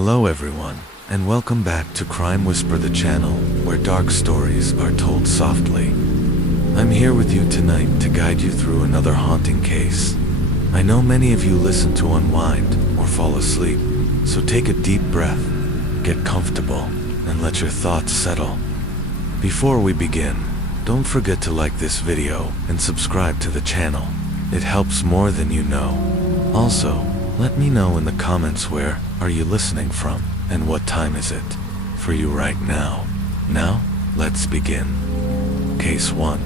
Hello everyone, and welcome back to Crime Whisper, the channel where dark stories are told softly. I'm here with you tonight to guide you through another haunting case. I know many of you listen to unwind or fall asleep, so take a deep breath, get comfortable, and let your thoughts settle. Before we begin, don't forget to like this video and subscribe to the channel. It helps more than you know. Also, let me know in the comments where are you listening from and what time is it for you right now. Now, let's begin. Case 1.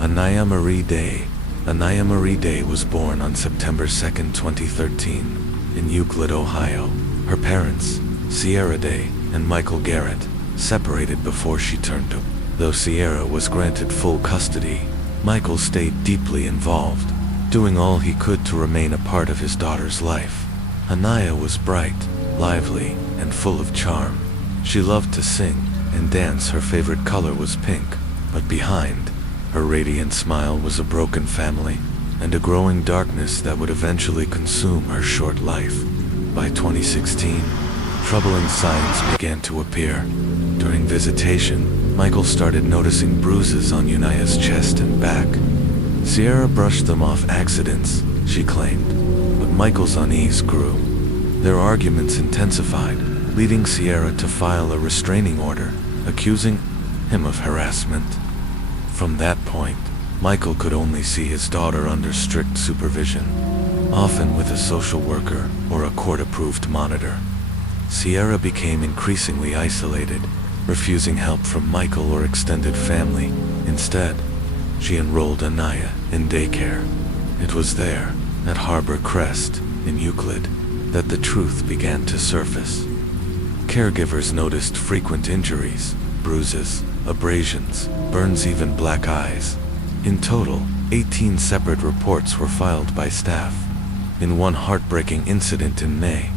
Anaya Marie Day. Anaya Marie Day was born on September 2, 2013, in Euclid, Ohio. Her parents, Sierra Day and Michael Garrett, separated before she turned 2. Though Sierra was granted full custody, Michael stayed deeply involved, doing all he could to remain a part of his daughter's life. Anaya was bright, lively, and full of charm. She loved to sing and dance. Her favorite color was pink, but behind her radiant smile was a broken family and a growing darkness that would eventually consume her short life. By 2016, troubling signs began to appear. During visitation, Michael started noticing bruises on Anaya's chest and back. Sierra brushed them off accidents, she claimed, but Michael's unease grew. Their arguments intensified, leading Sierra to file a restraining order, accusing him of harassment. From that point, Michael could only see his daughter under strict supervision, often with a social worker or a court-approved monitor. Sierra became increasingly isolated, refusing help from Michael or extended family. Instead, she enrolled Anaya in daycare. It was there, at Harbor Crest, in Euclid, that the truth began to surface. Caregivers noticed frequent injuries, bruises, abrasions, burns, even black eyes. In total, 18 separate reports were filed by staff. In one heartbreaking incident in May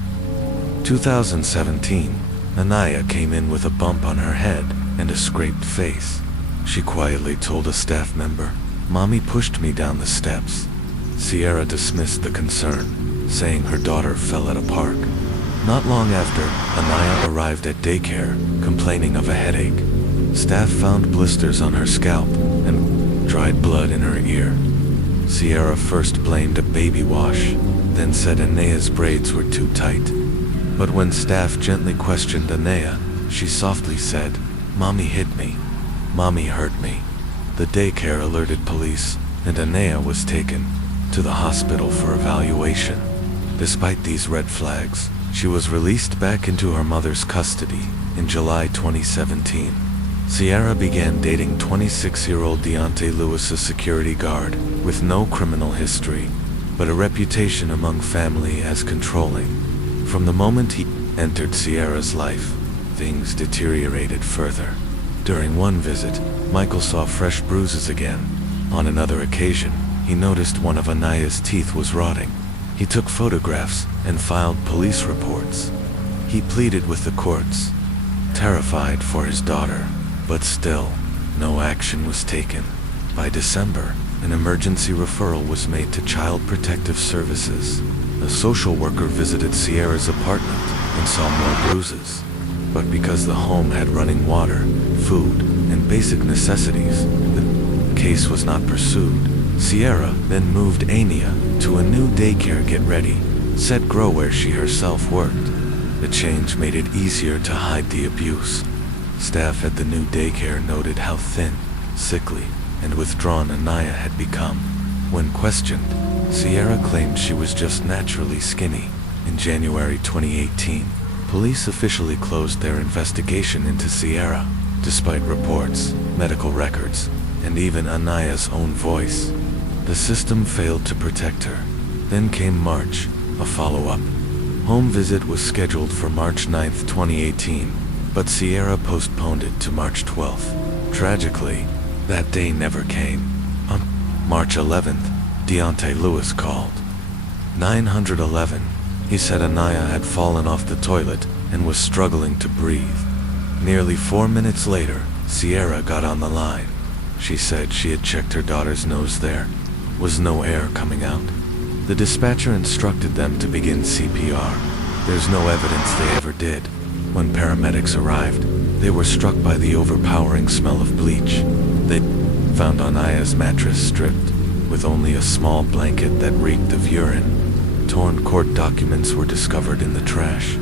2017, Anaya came in with a bump on her head and a scraped face. She quietly told a staff member, "Mommy pushed me down the steps." Sierra dismissed the concern, saying her daughter fell at a park. Not long after, Anaya arrived at daycare, complaining of a headache. Staff found blisters on her scalp and dried blood in her ear. Sierra first blamed a baby wash, then said Anaya's braids were too tight. But when staff gently questioned Anaya, she softly said, "Mommy hit me. Mommy hurt me." The daycare alerted police, and Anaya was taken to the hospital for evaluation. Despite these red flags, she was released back into her mother's custody in July 2017. Sierra began dating 26-year-old Deontay Lewis, a security guard with no criminal history, but a reputation among family as controlling. From the moment he entered Sierra's life, things deteriorated further. During one visit, Michael saw fresh bruises again. On another occasion, he noticed one of Anaya's teeth was rotting. He took photographs and filed police reports. He pleaded with the courts, terrified for his daughter, but still, no action was taken. By December, an emergency referral was made to Child Protective Services. A social worker visited Sierra's apartment and saw more bruises. But because the home had running water, food, and basic necessities, the case was not pursued. Sierra then moved Ania to a new daycare get-ready, set grow where she herself worked. The change made it easier to hide the abuse. Staff at the new daycare noted how thin, sickly, and withdrawn Anaya had become. When questioned, Sierra claimed she was just naturally skinny. In January 2018, police officially closed their investigation into Sierra, despite reports, medical records, and even Anaya's own voice. The system failed to protect her. Then came March, a follow-up. Home visit was scheduled for March 9, 2018, but Sierra postponed it to March 12th. Tragically, that day never came. On March 11th, Deontay Lewis called. 911. He said Anaya had fallen off the toilet and was struggling to breathe. Nearly 4 minutes later, Sierra got on the line. She said she had checked her daughter's nose. There was no air coming out. The dispatcher instructed them to begin CPR. There's no evidence they ever did. When paramedics arrived, they were struck by the overpowering smell of bleach. They found Anaya's mattress stripped, with only a small blanket that reeked of urine. Torn court documents were discovered in the trash.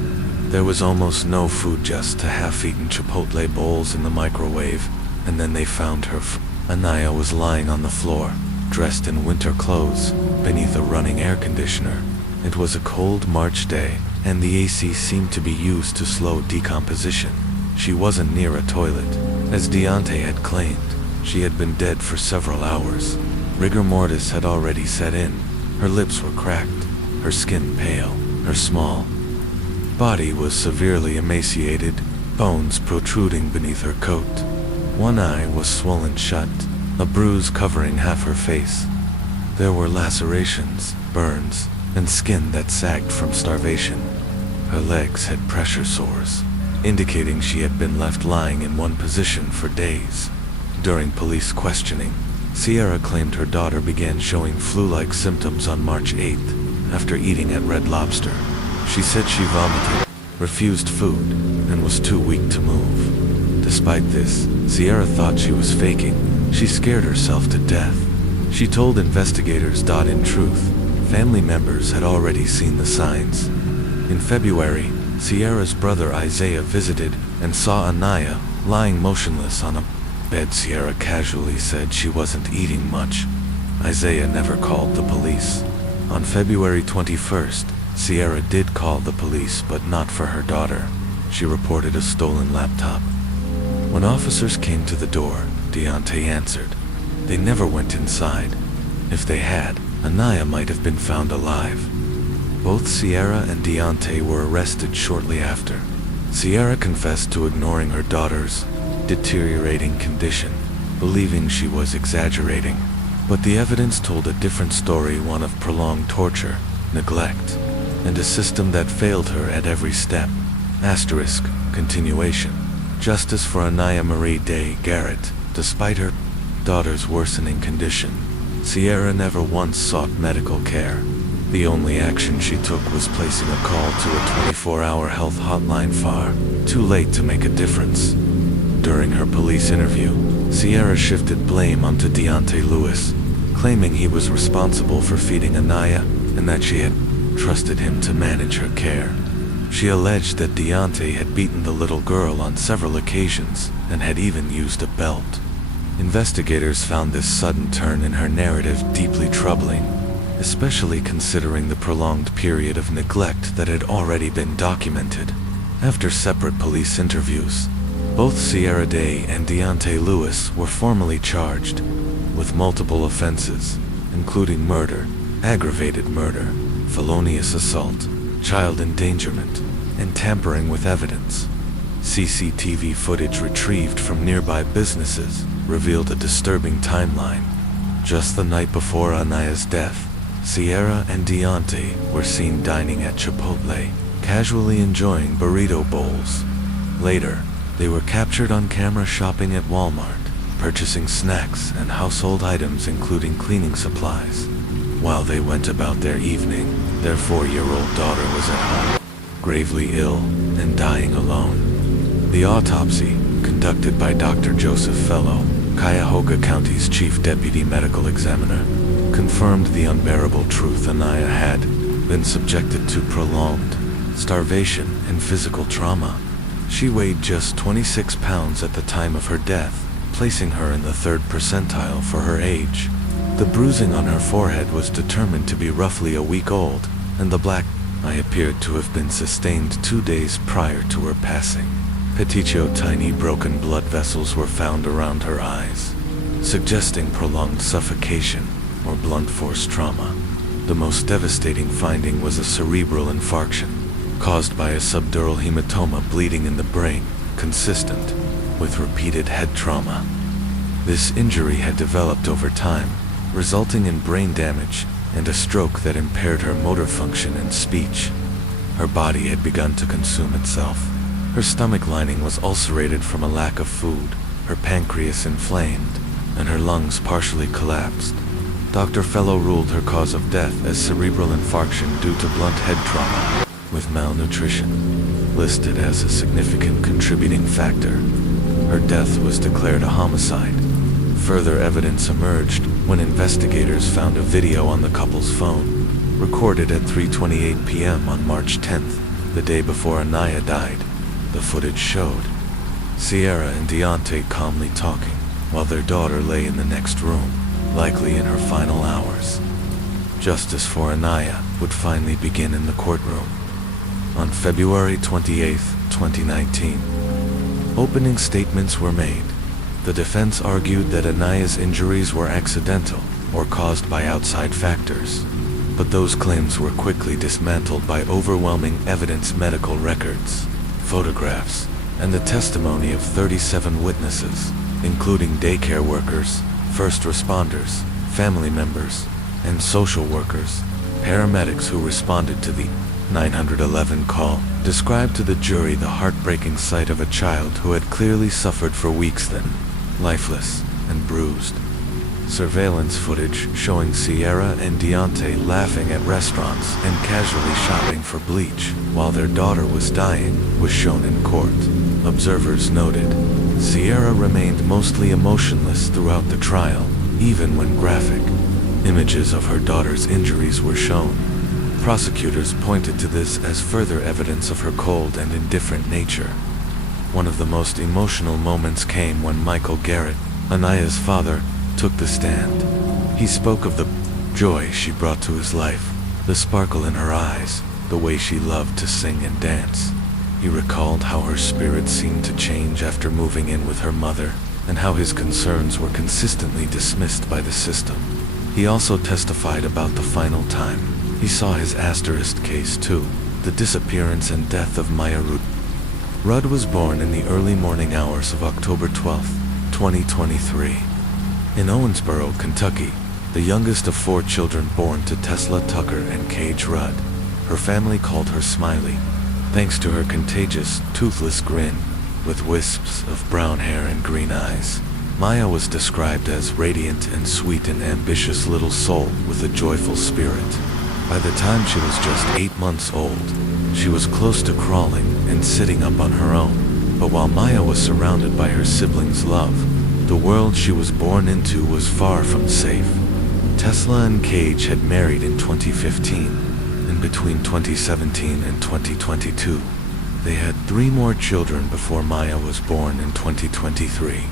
There was almost no food, just a half-eaten Chipotle bowls in the microwave, and then they found her. Anaya was lying on the floor, dressed in winter clothes, beneath a running air conditioner. It was a cold March day, and the AC seemed to be used to slow decomposition. She wasn't near a toilet. As Deontay had claimed, she had been dead for several hours. Rigor mortis had already set in. Her lips were cracked, her skin pale, her small body was severely emaciated, bones protruding beneath her coat. One eye was swollen shut, a bruise covering half her face. There were lacerations, burns, and skin that sagged from starvation. Her legs had pressure sores, indicating she had been left lying in one position for days. During police questioning, Sierra claimed her daughter began showing flu-like symptoms on March 8th, after eating at Red Lobster. She said she vomited, refused food, and was too weak to move. Despite this, Sierra thought she was faking. She scared herself to death. She told investigators that in truth, family members had already seen the signs. In February, Sierra's brother Isaiah visited and saw Anaya lying motionless on a bed. Sierra casually said she wasn't eating much. Isaiah never called the police. On February 21st, Sierra did call the police, but not for her daughter. She reported a stolen laptop. When officers came to the door, Deontay answered. They never went inside. If they had, Anaya might have been found alive. Both Sierra and Deontay were arrested shortly after. Sierra confessed to ignoring her daughter's deteriorating condition, believing she was exaggerating. But the evidence told a different story, one of prolonged torture, neglect, and a system that failed her at every step. Continuation. Justice for Anaya Marie Day Garrett. Despite her daughter's worsening condition, Sierra never once sought medical care. The only action she took was placing a call to a 24-hour health hotline, far too late to make a difference. During her police interview, Sierra shifted blame onto Deontay Lewis, claiming he was responsible for feeding Anaya and that she had trusted him to manage her care. She alleged that Deontay had beaten the little girl on several occasions and had even used a belt. Investigators found this sudden turn in her narrative deeply troubling, especially considering the prolonged period of neglect that had already been documented. After separate police interviews, both Sierra Day and Deontay Lewis were formally charged with multiple offenses, including murder, aggravated murder, felonious assault, child endangerment, and tampering with evidence. CCTV footage retrieved from nearby businesses revealed a disturbing timeline. Just the night before Anaya's death, Sierra and Deontay were seen dining at Chipotle, casually enjoying burrito bowls. Later, they were captured on camera shopping at Walmart, purchasing snacks and household items including cleaning supplies. While they went about their evening, their 4-year-old daughter was at home, gravely ill and dying alone. The autopsy, conducted by Dr. Joseph Fellow, Cuyahoga County's chief deputy medical examiner, confirmed the unbearable truth. Anaya had been subjected to prolonged starvation and physical trauma. She weighed just 26 pounds at the time of her death, placing her in the 3rd percentile for her age. The bruising on her forehead was determined to be roughly a week old, and the black eye appeared to have been sustained 2 days prior to her passing. Petitio tiny broken blood vessels were found around her eyes, suggesting prolonged suffocation or blunt force trauma. The most devastating finding was a cerebral infarction, caused by a subdural hematoma bleeding in the brain, consistent with repeated head trauma. This injury had developed over time, resulting in brain damage and a stroke that impaired her motor function and speech. Her body had begun to consume itself. Her stomach lining was ulcerated from a lack of food, her pancreas inflamed, and her lungs partially collapsed. Dr. Fellow ruled her cause of death as cerebral infarction due to blunt head trauma, with malnutrition, listed as a significant contributing factor. Her death was declared a homicide. Further evidence emerged when investigators found a video on the couple's phone, recorded at 3:28 p.m. on March 10th, the day before Anaya died. The footage showed Sierra and Deontay calmly talking, while their daughter lay in the next room, likely in her final hours. Justice for Anaya would finally begin in the courtroom. On February 28, 2019, opening statements were made. The defense argued that Anaya's injuries were accidental or caused by outside factors, but those claims were quickly dismantled by overwhelming evidence: medical records, photographs, and the testimony of 37 witnesses, including daycare workers, first responders, family members, and social workers. Paramedics who responded to the 911 call described to the jury the heartbreaking sight of a child who had clearly suffered for weeks then, lifeless and bruised. Surveillance footage showing Sierra and Deontay laughing at restaurants and casually shopping for bleach while their daughter was dying was shown in court. Observers noted Sierra remained mostly emotionless throughout the trial, even when graphic images of her daughter's injuries were shown. Prosecutors pointed to this as further evidence of her cold and indifferent nature. One of the most emotional moments came when Michael Garrett, Anaya's father, took the stand. He spoke of the joy she brought to his life, the sparkle in her eyes, the way she loved to sing and dance. He recalled how her spirit seemed to change after moving in with her mother, and how his concerns were consistently dismissed by the system. He also testified about the final time he saw his asterisk case too, the disappearance and death of Maya Rudd. Rudd was born in the early morning hours of October 12, 2023. In Owensboro, Kentucky, the youngest of 4 children born to Tesla Tucker and Cage Rudd. Her family called her Smiley, thanks to her contagious, toothless grin, with wisps of brown hair and green eyes. Maya was described as radiant and sweet, an ambitious little soul with a joyful spirit. By the time she was just 8 months old, she was close to crawling and sitting up on her own. But while Maya was surrounded by her siblings' love, the world she was born into was far from safe. Tesla and Cage had married in 2015, and between 2017 and 2022, they had 3 more children before Maya was born in 2023.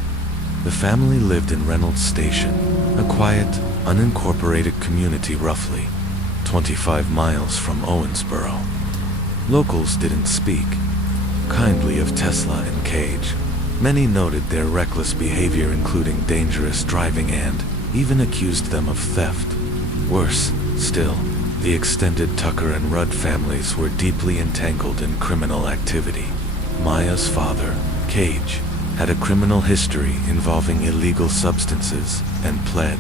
The family lived in Reynolds Station, a quiet, unincorporated community roughly 25 miles from Owensboro. Locals didn't speak kindly of Tesla and Cage. Many noted their reckless behavior, including dangerous driving, and even accused them of theft. Worse still, the extended Tucker and Rudd families were deeply entangled in criminal activity. Maya's father, Cage, had a criminal history involving illegal substances and pled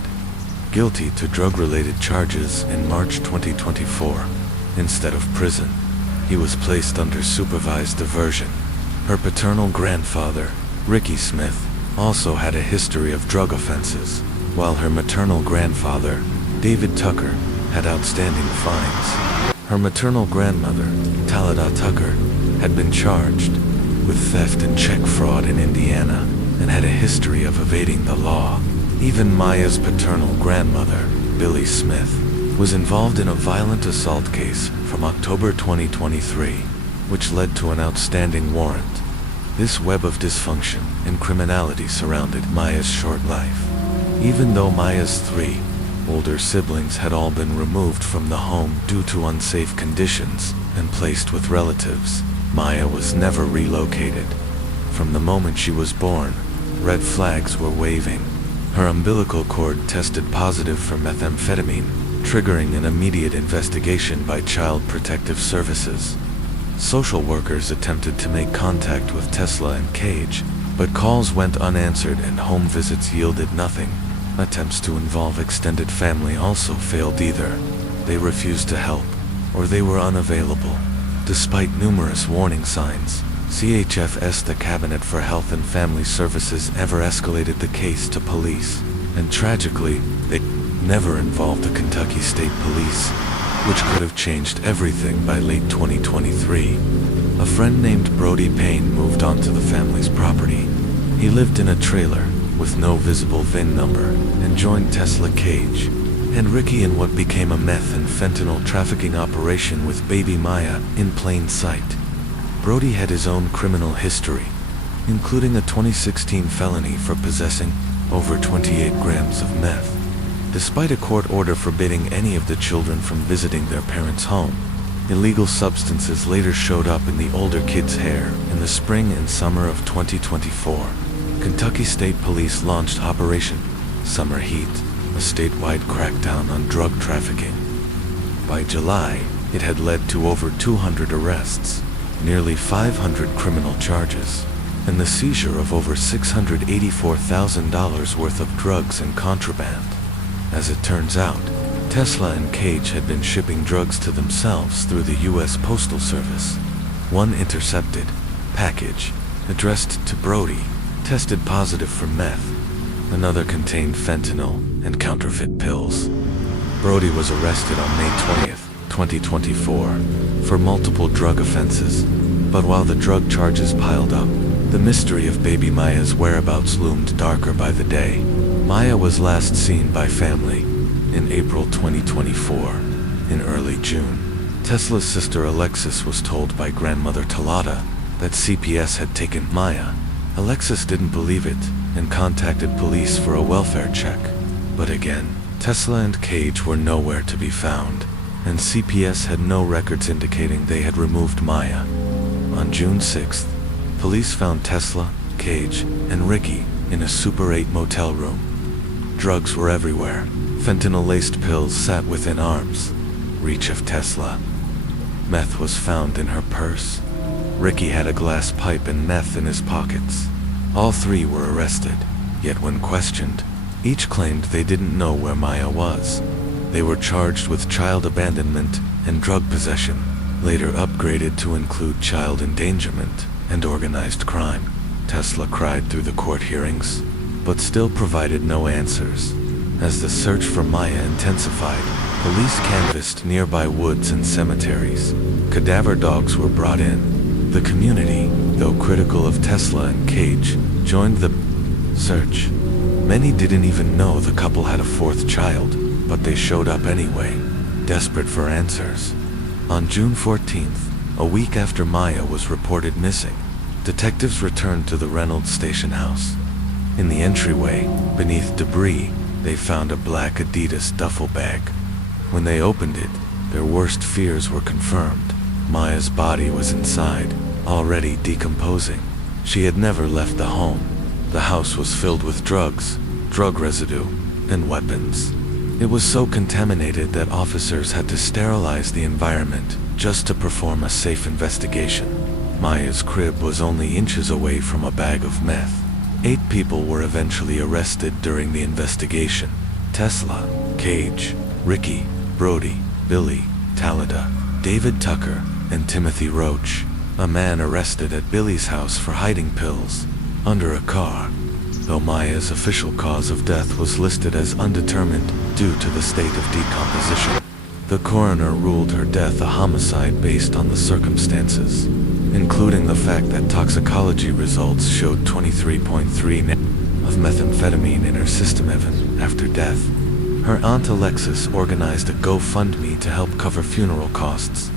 guilty to drug-related charges in March 2024. Instead of prison, he was placed under supervised diversion. Her paternal grandfather, Ricky Smith, also had a history of drug offenses, while her maternal grandfather, David Tucker, had outstanding fines. Her maternal grandmother, Talada Tucker, had been charged with theft and check fraud in Indiana and had a history of evading the law. Even Maya's paternal grandmother, Billy Smith, was involved in a violent assault case from October 2023, which led to an outstanding warrant. This web of dysfunction and criminality surrounded Maya's short life. Even though Maya's 3 older siblings had all been removed from the home due to unsafe conditions and placed with relatives, Maya was never relocated. From the moment she was born, red flags were waving. Her umbilical cord tested positive for methamphetamine, triggering an immediate investigation by Child Protective Services. Social workers attempted to make contact with Tesla and Cage, but calls went unanswered and home visits yielded nothing. Attempts to involve extended family also failed either. They refused to help, or they were unavailable. Despite numerous warning signs, CHFS, the Cabinet for Health and Family Services, never escalated the case to police, and tragically, they never involved the Kentucky State Police. which could have changed everything by late 2023. A friend named Brody Payne moved onto the family's property. He lived in a trailer with no visible VIN number and joined Tesla Cage and Ricky in what became a meth and fentanyl trafficking operation with baby Maya in plain sight. Brody had his own criminal history, including a 2016 felony for possessing over 28 grams of meth. Despite a court order forbidding any of the children from visiting their parents' home, illegal substances later showed up in the older kids' hair in the spring and summer of 2024. Kentucky State Police launched Operation Summer Heat, a statewide crackdown on drug trafficking. By July, it had led to over 200 arrests, nearly 500 criminal charges, and the seizure of over $684,000 worth of drugs and contraband. As it turns out, Tesla and Cage had been shipping drugs to themselves through the U.S. Postal Service. One intercepted package, addressed to Brody, tested positive for meth. Another contained fentanyl and counterfeit pills. Brody was arrested on May 20th, 2024, for multiple drug offenses. But while the drug charges piled up, the mystery of baby Maya's whereabouts loomed darker by the day. Maya was last seen by family in April 2024. In early June, Tesla's sister Alexis was told by grandmother Talata that CPS had taken Maya. Alexis didn't believe it and contacted police for a welfare check. But again, Tesla and Cage were nowhere to be found, and CPS had no records indicating they had removed Maya. On June 6th, police found Tesla, Cage, and Ricky in a Super 8 motel room. Drugs were everywhere. Fentanyl-laced pills sat within arm's reach of Tesla. Meth was found in her purse. Ricky had a glass pipe and meth in his pockets. All three were arrested, yet when questioned, each claimed they didn't know where Maya was. They were charged with child abandonment and drug possession, later upgraded to include child endangerment and organized crime. Tesla cried through the court hearings, but still provided no answers. As the search for Maya intensified, police canvassed nearby woods and cemeteries. Cadaver dogs were brought in. The community, though critical of Tesla and Cage, joined the search. Many didn't even know the couple had a fourth child, but they showed up anyway, desperate for answers. On June 14th, a week after Maya was reported missing, detectives returned to the Reynolds station house. In the entryway, beneath debris, they found a black Adidas duffel bag. When they opened it, their worst fears were confirmed. Maya's body was inside, already decomposing. She had never left the home. The house was filled with drugs, drug residue, and weapons. It was so contaminated that officers had to sterilize the environment just to perform a safe investigation. Maya's crib was only inches away from a bag of meth. 8 people were eventually arrested during the investigation. Tesla, Cage, Ricky, Brody, Billy, Talada, David Tucker, and Timothy Roach. A man arrested at Billy's house for hiding pills under a car, though Maya's official cause of death was listed as undetermined due to the state of decomposition. The coroner ruled her death a homicide based on the circumstances, including the fact that toxicology results showed 23.3 of methamphetamine in her system even after death. Her aunt Alexis organized a GoFundMe to help cover funeral costs.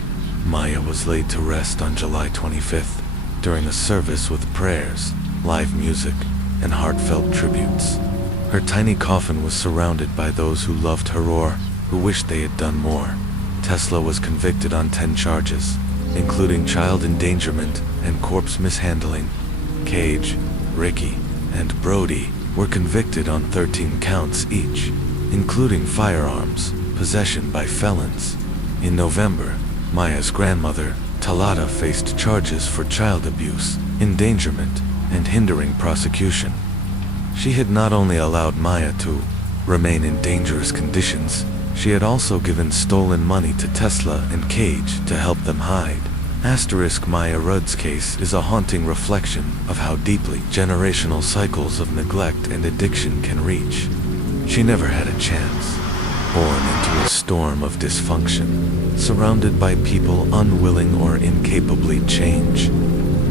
Maya was laid to rest on July 25th, during a service with prayers, live music, and heartfelt tributes. Her tiny coffin was surrounded by those who loved her or who wished they had done more. Tesla was convicted on 10 charges, including child endangerment and corpse mishandling. Cage, Ricky, and Brody were convicted on 13 counts each, including firearms, possession by felons. In November, Maya's grandmother, Talata, faced charges for child abuse, endangerment, and hindering prosecution. She had not only allowed Maya to remain in dangerous conditions, she had also given stolen money to Tesla and Cage to help them hide. Maya Rudd's case is a haunting reflection of how deeply generational cycles of neglect and addiction can reach. She never had a chance, born into a storm of dysfunction, surrounded by people unwilling or incapably change.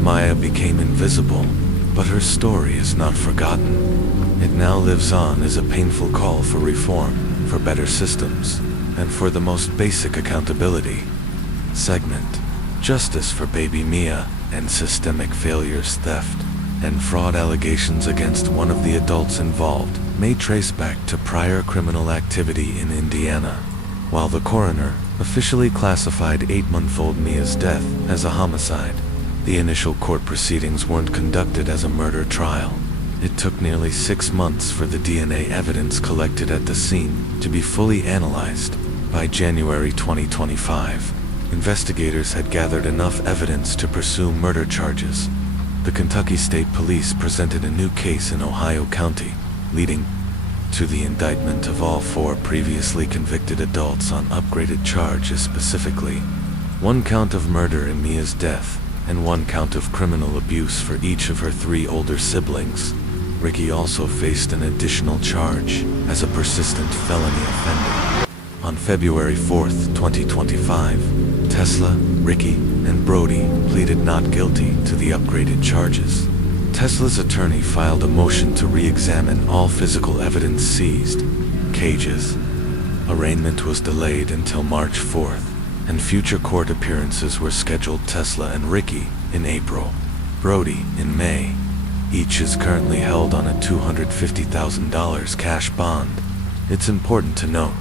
Maya became invisible, but her story is not forgotten. It now lives on as a painful call for reform, for better systems, and for the most basic accountability. Segment: Justice for baby Mia, and systemic failures, theft, and fraud allegations against one of the adults involved may trace back to prior criminal activity in Indiana. While the coroner officially classified 8-month-old Mia's death as a homicide, the initial court proceedings weren't conducted as a murder trial. It took nearly 6 months for the DNA evidence collected at the scene to be fully analyzed. By January 2025, investigators had gathered enough evidence to pursue murder charges. The Kentucky State Police presented a new case in Ohio County, leading to the indictment of all 4 previously convicted adults on upgraded charges, specifically 1 count of murder in Mia's death and 1 count of criminal abuse for each of her 3 older siblings. Ricky also faced an additional charge as a persistent felony offender. On February 4th, 2025, Tesla, Ricky, and Brody pleaded not guilty to the upgraded charges. Tesla's attorney filed a motion to re-examine all physical evidence seized. Cages. Arraignment was delayed until March 4th, and future court appearances were scheduled. Tesla and Ricky in April, Brody in May. Each is currently held on a $250,000 cash bond. It's important to note,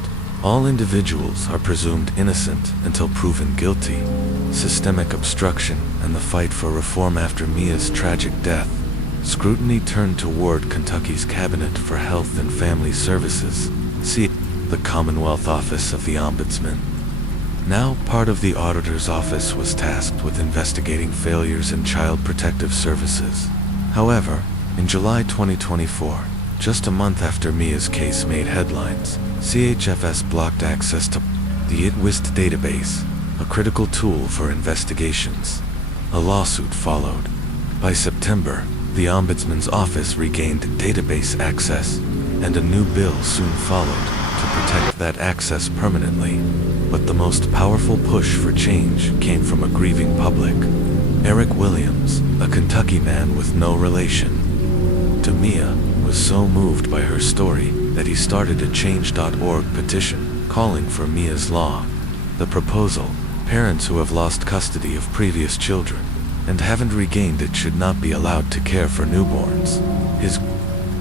all individuals are presumed innocent until proven guilty. Systemic obstruction and the fight for reform after Mia's tragic death. Scrutiny turned toward Kentucky's Cabinet for Health and Family Services, see the Commonwealth Office of the Ombudsman. Now part of the Auditor's Office was tasked with investigating failures in child protective services. However, in July 2024, just a month after Mia's case made headlines, CHFS blocked access to the ITWIST database, a critical tool for investigations. A lawsuit followed. By September, the Ombudsman's office regained database access, and a new bill soon followed to protect that access permanently. But the most powerful push for change came from a grieving public. Eric Williams, a Kentucky man with no relation to Mia, was so moved by her story that he started a Change.org petition calling for Mia's law. The proposal: parents who have lost custody of previous children and haven't regained it should not be allowed to care for newborns. His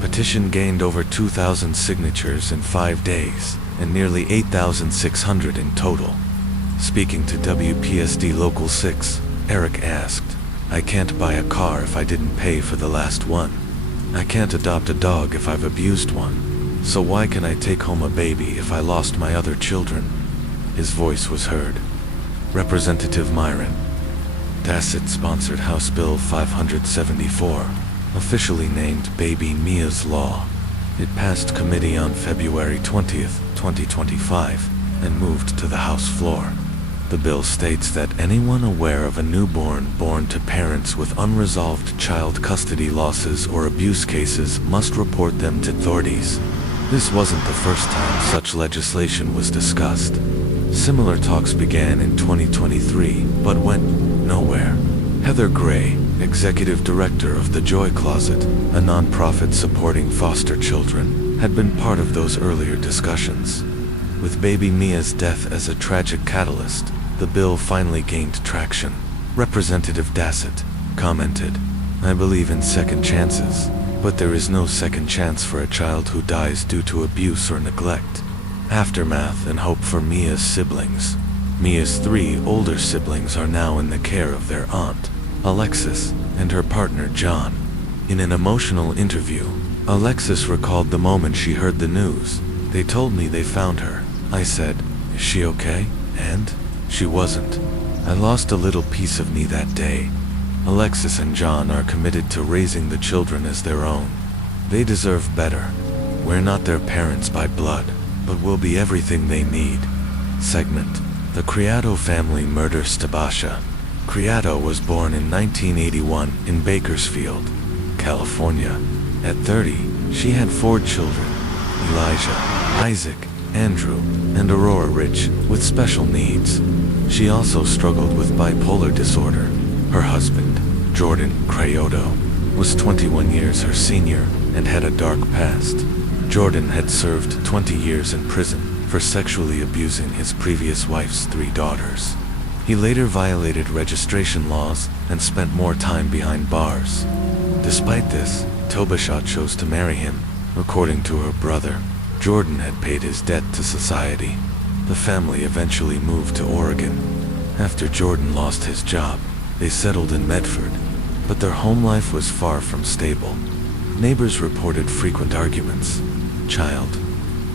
petition gained over 2,000 signatures in 5 days, and nearly 8,600 in total. Speaking to WPSD Local 6, Eric asked, "I can't buy a car if I didn't pay for the last one. I can't adopt a dog if I've abused one. So why can I take home a baby if I lost my other children?" His voice was heard. Representative Myron Dassett sponsored House Bill 574, officially named Baby Mia's Law. It passed committee on February 20th, 2025, and moved to the House floor. The bill states that anyone aware of a newborn born to parents with unresolved child custody losses or abuse cases must report them to authorities. This wasn't the first time such legislation was discussed. Similar talks began in 2023, but went nowhere. Heather Gray, executive director of the Joy Closet, a nonprofit supporting foster children, had been part of those earlier discussions. With baby Mia's death as a tragic catalyst, the bill finally gained traction. Representative Dassett commented, "I believe in second chances, but there is no second chance for a child who dies due to abuse or neglect." Aftermath and hope for Mia's siblings. Mia's 3 older siblings are now in the care of their aunt, Alexis, and her partner John. In an emotional interview, Alexis recalled the moment she heard the news. "They told me they found her. I said, 'Is she okay?' And she wasn't. I lost a little piece of me that day." Alexis and John are committed to raising the children as their own. They deserve better. We're not their parents by blood, but we'll be everything they need. Segment: The Criado Family Murder Stabasha. Criado was born in 1981 in Bakersfield, California. At 30, she had 4 children: Elijah, Isaac, Andrew, and Aurora Rich, with special needs. She also struggled with bipolar disorder. Her husband, Jordan Crayoto, was 21 years her senior and had a dark past. Jordan had served 20 years in prison for sexually abusing his previous wife's 3 daughters. He later violated registration laws and spent more time behind bars. Despite this, Tobasha chose to marry him. According to her brother, Jordan had paid his debt to society. The family eventually moved to Oregon. After Jordan lost his job, they settled in Medford, but their home life was far from stable. Neighbors reported frequent arguments. Child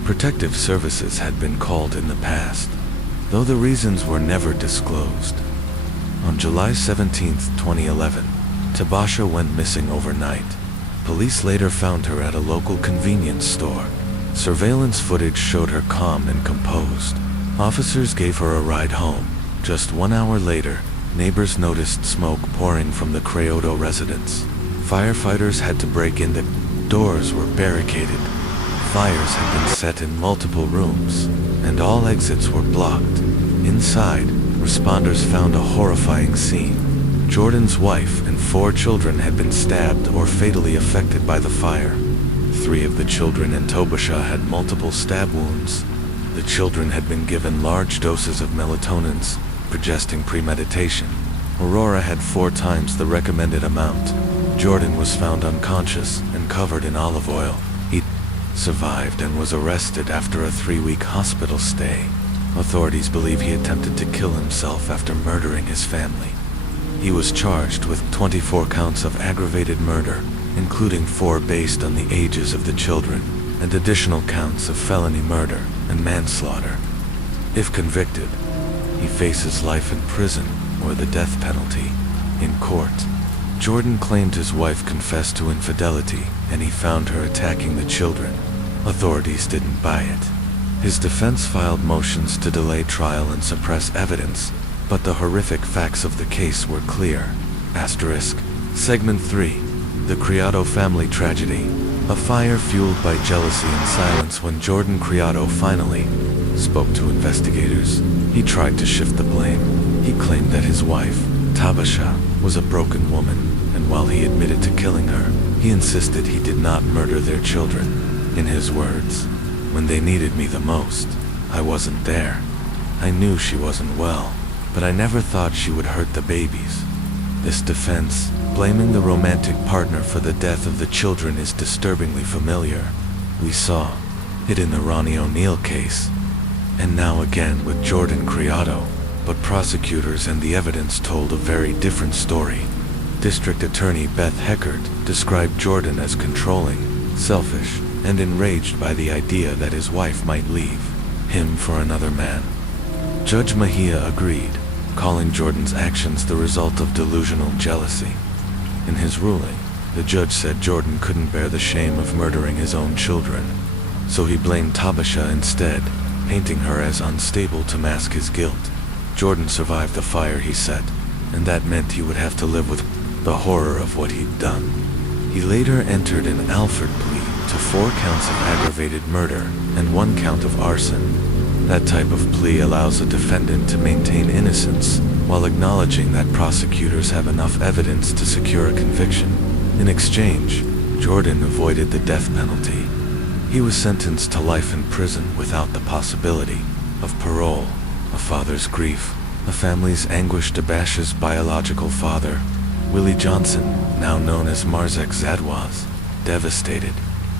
Protective Services had been called in the past, though the reasons were never disclosed. On July 17, 2011, Tobasha went missing overnight. Police later found her at a local convenience store. Surveillance footage showed her calm and composed. Officers gave her a ride home. Just 1 hour later, neighbors noticed smoke pouring from the Crayoto residence. Firefighters had to break in. The doors were barricaded. Fires had been set in multiple rooms, and all exits were blocked. Inside, responders found a horrifying scene. Jordan's wife and 4 children had been stabbed or fatally affected by the fire. 3 of the children and Tobasha had multiple stab wounds. The children had been given large doses of melatonins, suggesting premeditation. Aurora had 4 times the recommended amount. Jordan was found unconscious and covered in olive oil. He survived and was arrested after a 3-week hospital stay. Authorities believe he attempted to kill himself after murdering his family. He was charged with 24 counts of aggravated murder, including 4 based on the ages of the children, and additional counts of felony murder and manslaughter. If convicted, he faces life in prison or the death penalty. In court, Jordan claimed his wife confessed to infidelity and he found her attacking the children. Authorities didn't buy it. His defense filed motions to delay trial and suppress evidence, but the horrific facts of the case were clear. Segment 3. The Criado family tragedy. A fire fueled by jealousy and silence. When Jordan Criado finally spoke to investigators, he tried to shift the blame. He claimed that his wife, Tobasha, was a broken woman, and while he admitted to killing her, he insisted he did not murder their children. In his words, "When they needed me the most, I wasn't there. I knew she wasn't well, but I never thought she would hurt the babies." This defense, blaming the romantic partner for the death of the children, is disturbingly familiar. We saw it in the Ronnie O'Neill case, and now again with Jordan Criado, but prosecutors and the evidence told a very different story. District Attorney Beth Heckert described Jordan as controlling, selfish, and enraged by the idea that his wife might leave him for another man. Judge Mejia agreed, calling Jordan's actions the result of delusional jealousy. In his ruling, the judge said Jordan couldn't bear the shame of murdering his own children, so he blamed Tobasha instead, painting her as unstable to mask his guilt. Jordan survived the fire, he said, and that meant he would have to live with the horror of what he'd done. He later entered an Alford plea to 4 counts of aggravated murder and 1 count of arson. That type of plea allows a defendant to maintain innocence while acknowledging that prosecutors have enough evidence to secure a conviction. In exchange, Jordan avoided the death penalty. He was sentenced to life in prison without the possibility of parole. A father's grief, a family's anguish. Tobasha's biological father, Willie Johnson, now known as Marzek Zadwaz, devastated.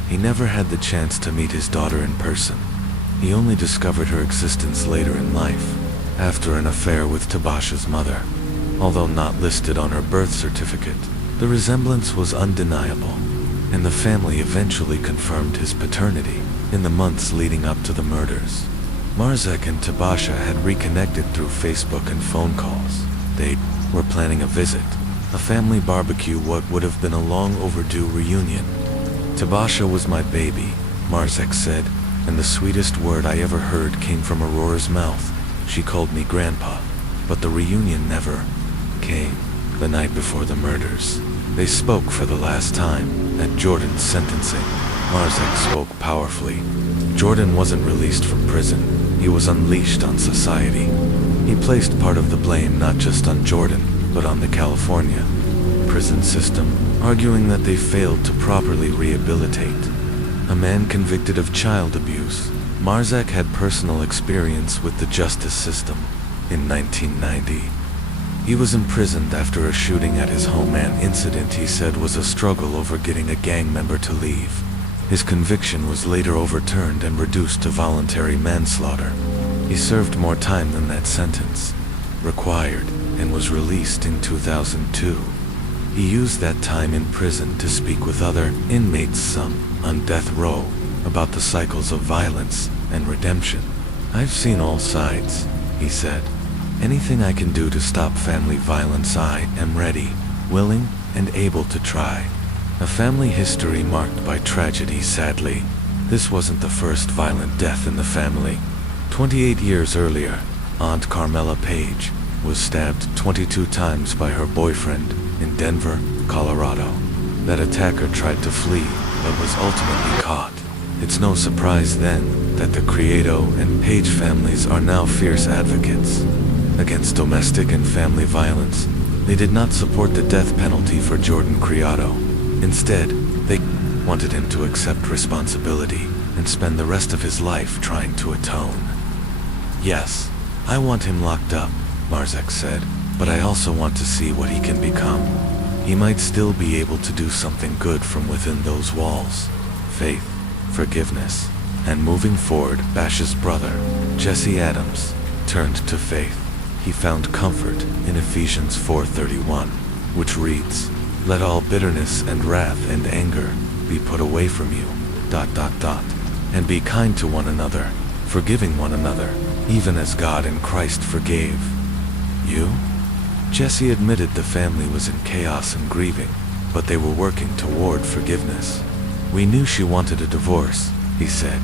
He never had the chance to meet his daughter in person. He only discovered her existence later in life, after an affair with Tobasha's mother. Although not listed on her birth certificate, the resemblance was undeniable, and the family eventually confirmed his paternity in the months leading up to the murders. Marzek and Tobasha had reconnected through Facebook and phone calls. They were planning a visit, a family barbecue, what would have been a long overdue reunion. "Tobasha was my baby," Marzek said, "and the sweetest word I ever heard came from Aurora's mouth. She called me Grandpa, but the reunion never came." The night before the murders, they spoke for the last time. At Jordan's sentencing, Marzek spoke powerfully. Jordan wasn't released from prison. He was unleashed on society. He placed part of the blame not just on Jordan, but on the California prison system, arguing that they failed to properly rehabilitate a man convicted of child abuse. Marzek had personal experience with the justice system. In 1990, he was imprisoned after a shooting at his home. An incident he said was a struggle over getting a gang member to leave. His conviction was later overturned and reduced to voluntary manslaughter. He served more time than that sentence required and was released in 2002. He used that time in prison to speak with other inmates, some on death row, about the cycles of violence and redemption. "I've seen all sides," he said. "Anything I can do to stop family violence, I am ready, willing, and able to try." A family history marked by tragedy. Sadly, this wasn't the first violent death in the family. 28 years earlier, Aunt Carmela Page was stabbed 22 times by her boyfriend in Denver, Colorado. That attacker tried to flee, but was ultimately caught. It's no surprise then that the Criado and Page families are now fierce advocates against domestic and family violence. They did not support the death penalty for Jordan Criado. Instead, they wanted him to accept responsibility and spend the rest of his life trying to atone. "Yes, I want him locked up," Marzek said, "but I also want to see what he can become. He might still be able to do something good from within those walls." Faith, forgiveness, and moving forward. Bash's brother, Jesse Adams, turned to faith. He found comfort in Ephesians 4:31, which reads, "Let all bitterness and wrath and anger be put away from you, ... and be kind to one another, forgiving one another, even as God in Christ forgave you." Jesse admitted the family was in chaos and grieving, but they were working toward forgiveness. "We knew she wanted a divorce," he said.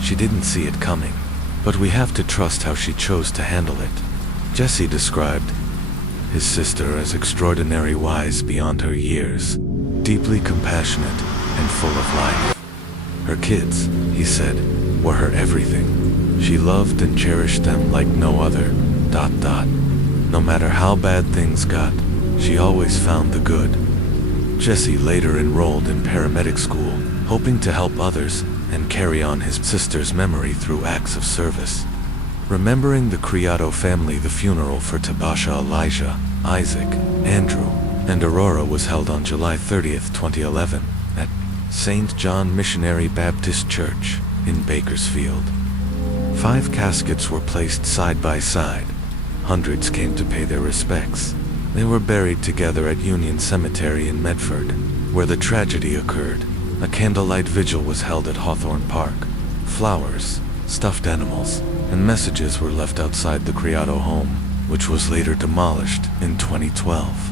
"She didn't see it coming, but we have to trust how she chose to handle it." Jesse described his sister as extraordinary, wise beyond her years, deeply compassionate, and full of life. Her kids, he said, were her everything. She loved and cherished them like no other. No matter how bad things got, she always found the good. Jesse later enrolled in paramedic school, hoping to help others and carry on his sister's memory through acts of service. Remembering the Criado family, the funeral for Tabasha, Elijah, Isaac, Andrew, and Aurora was held on July 30th, 2011, at St. John Missionary Baptist Church in Bakersfield. 5 caskets were placed side by side. Hundreds came to pay their respects. They were buried together at Union Cemetery in Medford, where the tragedy occurred. A candlelight vigil was held at Hawthorne Park. Flowers, stuffed animals, and messages were left outside the Criado home, which was later demolished in 2012.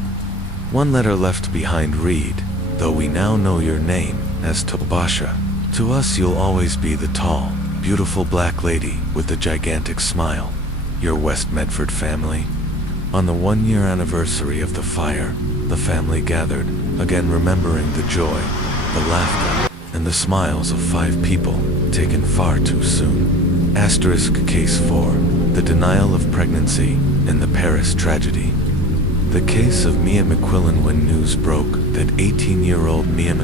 One letter left behind read, "Though we now know your name as Tabasha, to us you'll always be the tall, beautiful black lady with the gigantic smile. Your West Medford family." On the 1-year anniversary of the fire, the family gathered, again remembering the joy, the laughter, and the smiles of 5 people taken far too soon. Case 4, the denial of pregnancy in the Paris tragedy. The case of Mia McQuillan. When news broke that 18-year-old Mia,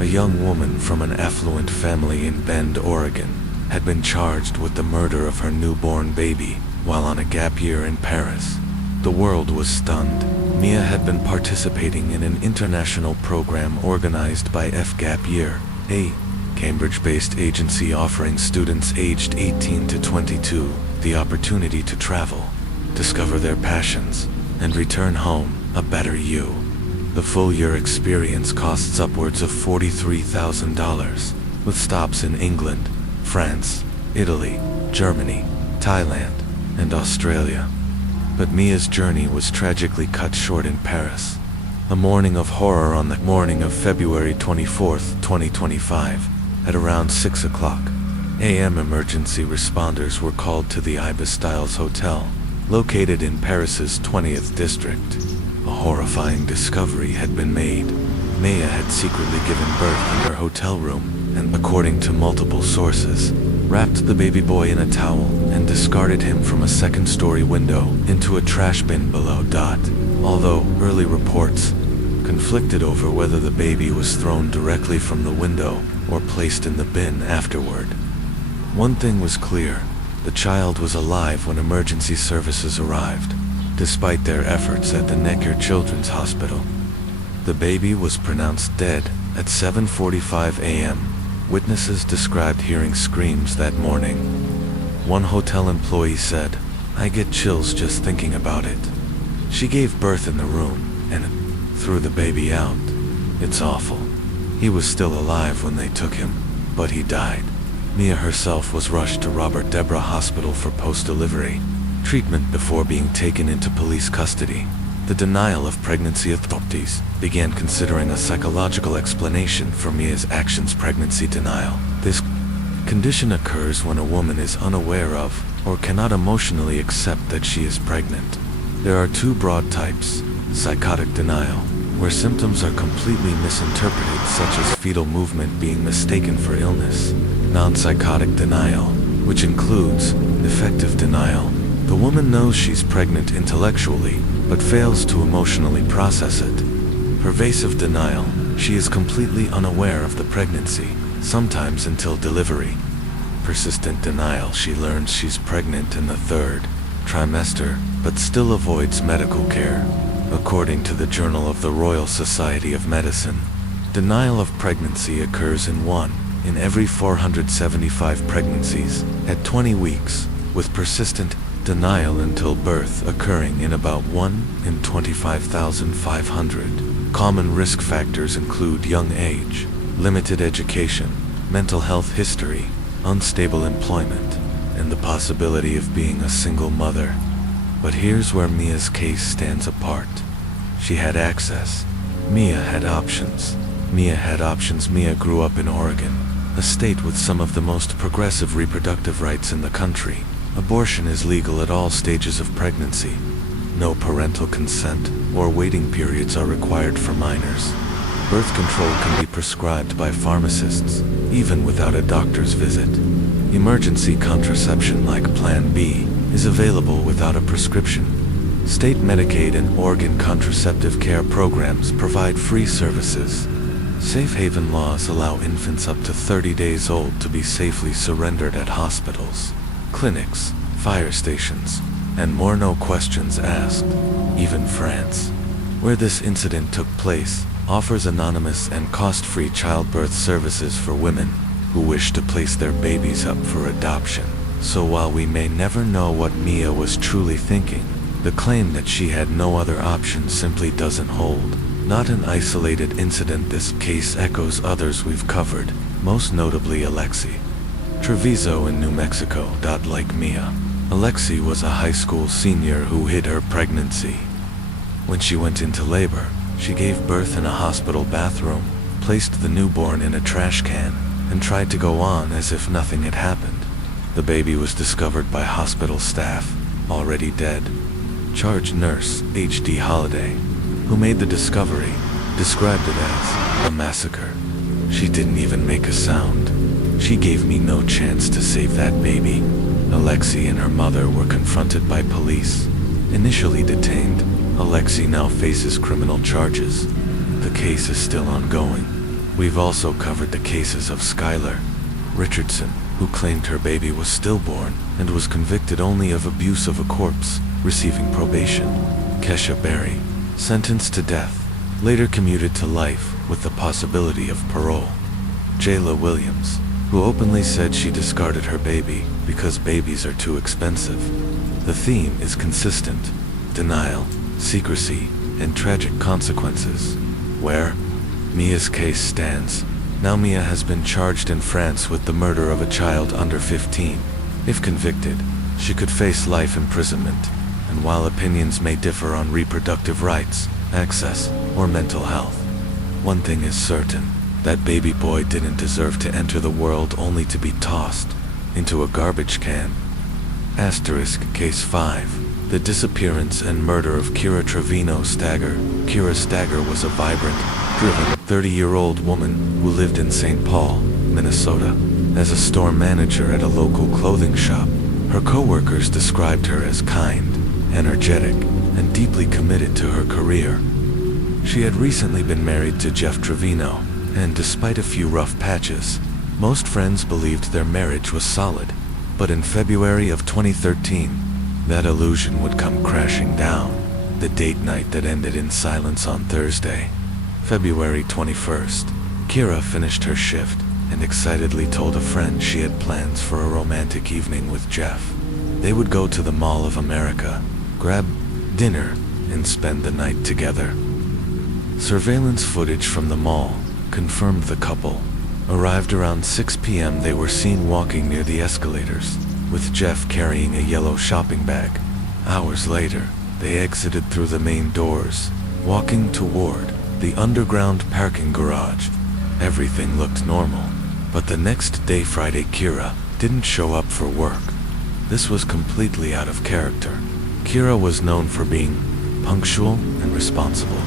a young woman from an affluent family in Bend, Oregon, had been charged with the murder of her newborn baby while on a gap year in Paris, the world was stunned. Mia had been participating in an international program organized by Gap Year, a Cambridge-based agency offering students aged 18 to 22 the opportunity to travel, discover their passions, and return home a better you. The full-year experience costs upwards of $43,000, with stops in England, France, Italy, Germany, Thailand, and Australia. But Mia's journey was tragically cut short in Paris. A morning of horror on the morning of February 24, 2025, at around 6 o'clock a.m. emergency responders were called to the Ibis Styles Hotel, located in Paris's 20th district. A horrifying discovery had been made. Mia had secretly given birth in her hotel room, and according to multiple sources, wrapped the baby boy in a towel and discarded him from a second-story window into a trash bin below. Although early reports conflicted over whether the baby was thrown directly from the window or placed in the bin afterward. One thing was clear: the child was alive when emergency services arrived, despite their efforts at the Necker Children's Hospital. The baby was pronounced dead at 7:45 a.m. Witnesses described hearing screams that morning. One hotel employee said, "I get chills just thinking about it. She gave birth in the room and threw the baby out. It's awful." He was still alive when they took him, but he died. Mia herself was rushed to Robert Deborah Hospital for post-delivery treatment before being taken into police custody. The denial of pregnancy authorities began considering a psychological explanation for Mia's actions. Pregnancy denial. This condition occurs when a woman is unaware of or cannot emotionally accept that she is pregnant. There are two broad types: psychotic denial, where symptoms are completely misinterpreted, such as fetal movement being mistaken for illness; non-psychotic denial, which includes affective denial. The woman knows she's pregnant intellectually, but fails to emotionally process it. Pervasive denial: she is completely unaware of the pregnancy, sometimes until delivery. Persistent denial: she learns she's pregnant in the third trimester, but still avoids medical care. According to the Journal of the Royal Society of Medicine, denial of pregnancy occurs in 1 in every 475 pregnancies at 20 weeks, with persistent denial until birth occurring in about 1 in 25,500. Common risk factors include young age, limited education, mental health history, unstable employment, and the possibility of being a single mother. But here's where Mia's case stands apart. She had access. Mia had options. Mia grew up in Oregon, a state with some of the most progressive reproductive rights in the country. Abortion is legal at all stages of pregnancy. No parental consent or waiting periods are required for minors. Birth control can be prescribed by pharmacists, even without a doctor's visit. Emergency contraception like Plan B is available without a prescription. State Medicaid and Oregon contraceptive care programs provide free services. Safe haven laws allow infants up to 30 days old to be safely surrendered at hospitals, clinics, fire stations, and more. No questions asked. Even France, where this incident took place, offers anonymous and cost-free childbirth services for women who wish to place their babies up for adoption. So while we may never know what Mia was truly thinking, the claim that she had no other option simply doesn't hold. Not an isolated incident, this case echoes others we've covered, most notably Alexi Trevizo in New Mexico. Like Mia, Alexi was a high school senior who hid her pregnancy. When she went into labor, she gave birth in a hospital bathroom, placed the newborn in a trash can, and tried to go on as if nothing had happened. The baby was discovered by hospital staff, already dead. Charge nurse H.D. Holliday, who made the discovery, described it as a massacre. She didn't even make a sound. She gave me no chance to save that baby. Alexi and her mother were confronted by police. Initially detained, Alexi now faces criminal charges. The case is still ongoing. We've also covered the cases of Skylar Richardson, who claimed her baby was stillborn and was convicted only of abuse of a corpse, receiving probation. Kesha Berry, sentenced to death, later commuted to life with the possibility of parole. Jayla Williams, who openly said she discarded her baby because babies are too expensive. The theme is consistent: denial, secrecy, and tragic consequences. Where Mia's case stands, now Mia has been charged in France with the murder of a child under 15. If convicted, she could face life imprisonment, and while opinions may differ on reproductive rights, access, or mental health, one thing is certain: that baby boy didn't deserve to enter the world only to be tossed into a garbage can. Asterisk Case 5. The disappearance and murder of Kira Trevino Stagger. Kira Stagger was a vibrant, driven, 30-year-old woman who lived in St. Paul, Minnesota. As a store manager at a local clothing shop, her co-workers described her as kind, energetic, and deeply committed to her career. She had recently been married to Jeff Trevino, and despite a few rough patches, most friends believed their marriage was solid. But in February of 2013, that illusion would come crashing down. The date night that ended in silence on Thursday, February 21st. Kira finished her shift and excitedly told a friend she had plans for a romantic evening with Jeff. They would go to the Mall of America, grab dinner, and spend the night together. Surveillance footage from the mall confirmed the couple. Arrived around 6 p.m. They were seen walking near the escalators, with Jeff carrying a yellow shopping bag. Hours later, they exited through the main doors, walking toward the underground parking garage. Everything looked normal, but the next day, Friday, Kira didn't show up for work. This was completely out of character. Kira was known for being punctual and responsible.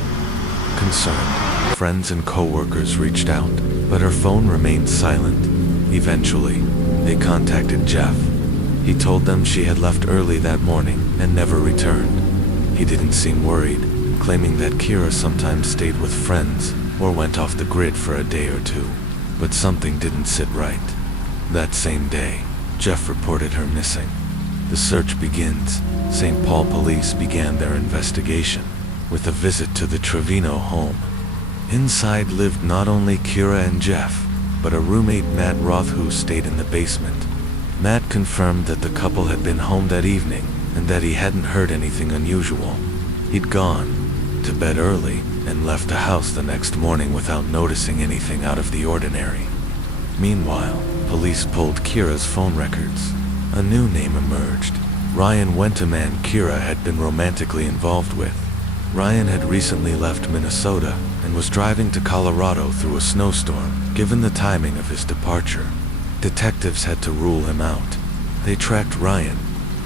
Concerned, friends and co-workers reached out, but her phone remained silent. Eventually, they contacted Jeff. He told them she had left early that morning and never returned. He didn't seem worried, claiming that Kira sometimes stayed with friends or went off the grid for a day or two. But something didn't sit right. That same day, Jeff reported her missing. The search begins. St. Paul police began their investigation with a visit to the Trevino home. Inside lived not only Kira and Jeff, but a roommate, Matt Roth, who stayed in the basement. Matt confirmed that the couple had been home that evening and that he hadn't heard anything unusual. He'd gone to bed early and left the house the next morning without noticing anything out of the ordinary. Meanwhile, police pulled Kira's phone records. A new name emerged. Ryan Went, a man Kira had been romantically involved with. Ryan had recently left Minnesota and was driving to Colorado through a snowstorm. Given the timing of his departure, detectives had to rule him out. They tracked Ryan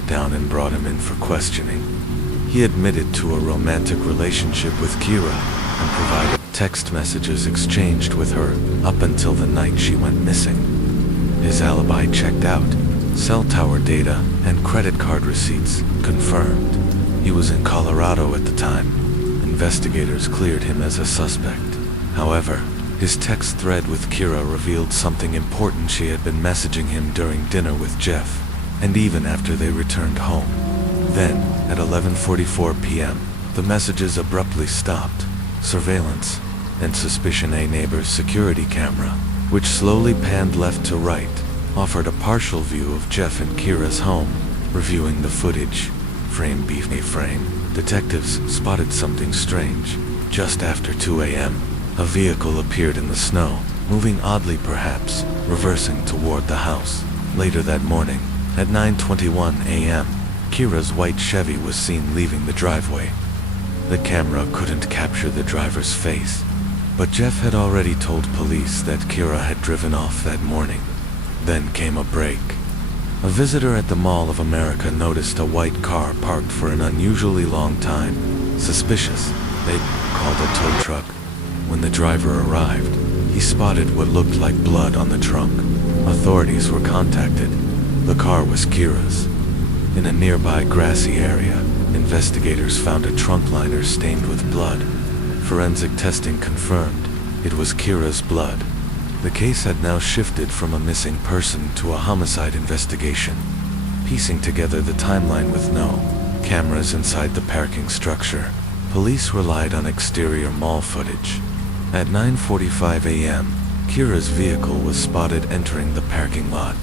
down and brought him in for questioning. He admitted to a romantic relationship with Kira and provided text messages exchanged with her up until the night she went missing. His alibi checked out. Cell tower data and credit card receipts confirmed. He was in Colorado at the time. Investigators cleared him as a suspect. However, his text thread with Kira revealed something important. She had been messaging him during dinner with Jeff, and even after they returned home. Then, at 11:44 p.m., the messages abruptly stopped. Surveillance and suspicion. A neighbor's security camera, which slowly panned left to right, offered a partial view of Jeff and Kira's home. Reviewing the footage, frame by frame, detectives spotted something strange. Just after 2 a.m., a vehicle appeared in the snow, moving oddly, perhaps reversing toward the house. Later that morning, at 9:21 a.m., Kira's white Chevy was seen leaving the driveway. The camera couldn't capture the driver's face, but Jeff had already told police that Kira had driven off that morning. Then came a break. A visitor at the Mall of America noticed a white car parked for an unusually long time. Suspicious, they called a tow truck. When the driver arrived, he spotted what looked like blood on the trunk. Authorities were contacted. The car was Kira's. In a nearby grassy area, investigators found a trunk liner stained with blood. Forensic testing confirmed it was Kira's blood. The case had now shifted from a missing person to a homicide investigation. Piecing together the timeline with no cameras inside the parking structure, police relied on exterior mall footage. At 9:45 a.m., Kira's vehicle was spotted entering the parking lot.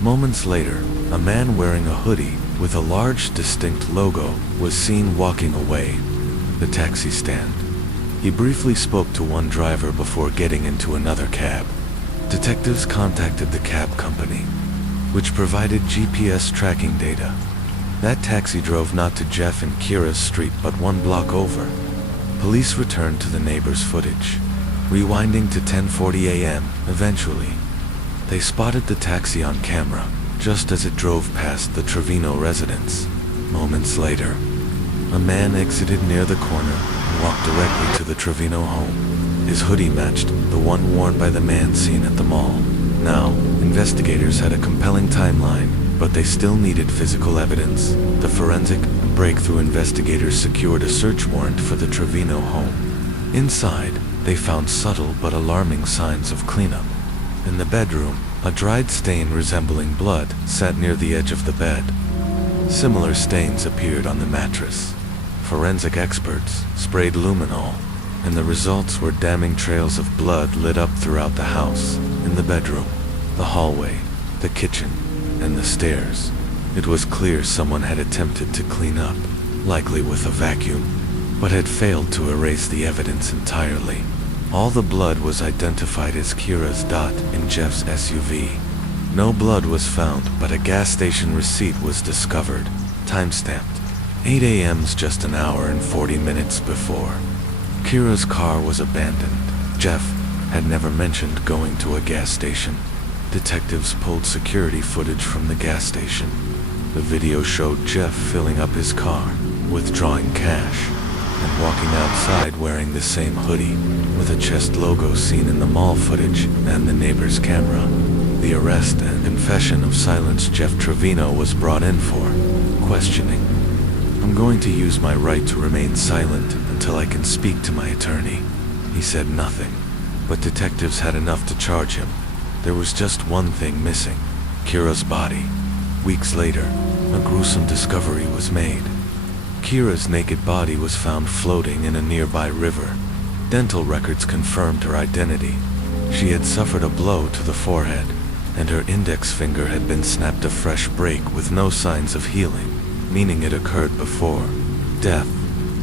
Moments later, a man wearing a hoodie with a large distinct logo was seen walking away. The taxi stand. He briefly spoke to one driver before getting into another cab. Detectives contacted the cab company, which provided GPS tracking data. That taxi drove not to Jeff and Kira's street but one block over. Police returned to the neighbor's footage. Rewinding to 10:40 a.m., eventually, they spotted the taxi on camera, just as it drove past the Trevino residence. Moments later, a man exited near the corner and walked directly to the Trevino home. His hoodie matched the one worn by the man seen at the mall. Now, investigators had a compelling timeline, but they still needed physical evidence. The forensic breakthrough investigators secured a search warrant for the Trevino home. Inside, they found subtle but alarming signs of cleanup. In the bedroom, a dried stain resembling blood sat near the edge of the bed. Similar stains appeared on the mattress. Forensic experts sprayed luminol, and the results were damning trails of blood lit up throughout the house, in the bedroom, the hallway, the kitchen, and the stairs. It was clear someone had attempted to clean up, likely with a vacuum, but had failed to erase the evidence entirely. All the blood was identified as Kira's dot in Jeff's SUV. No blood was found, but a gas station receipt was discovered, timestamped 8 a.m.'s just an hour and 40 minutes before. Kira's car was abandoned. Jeff had never mentioned going to a gas station. Detectives pulled security footage from the gas station. The video showed Jeff filling up his car, withdrawing cash, and walking outside wearing the same hoodie, with a chest logo seen in the mall footage and the neighbor's camera. The arrest and confession of silenced Jeff Trevino was brought in for questioning. "I'm going to use my right to remain silent until I can speak to my attorney." He said nothing, but detectives had enough to charge him. There was just one thing missing: Kira's body. Weeks later, a gruesome discovery was made. Kira's naked body was found floating in a nearby river. Dental records confirmed her identity. She had suffered a blow to the forehead, and her index finger had been snapped a fresh break with no signs of healing, meaning it occurred before death.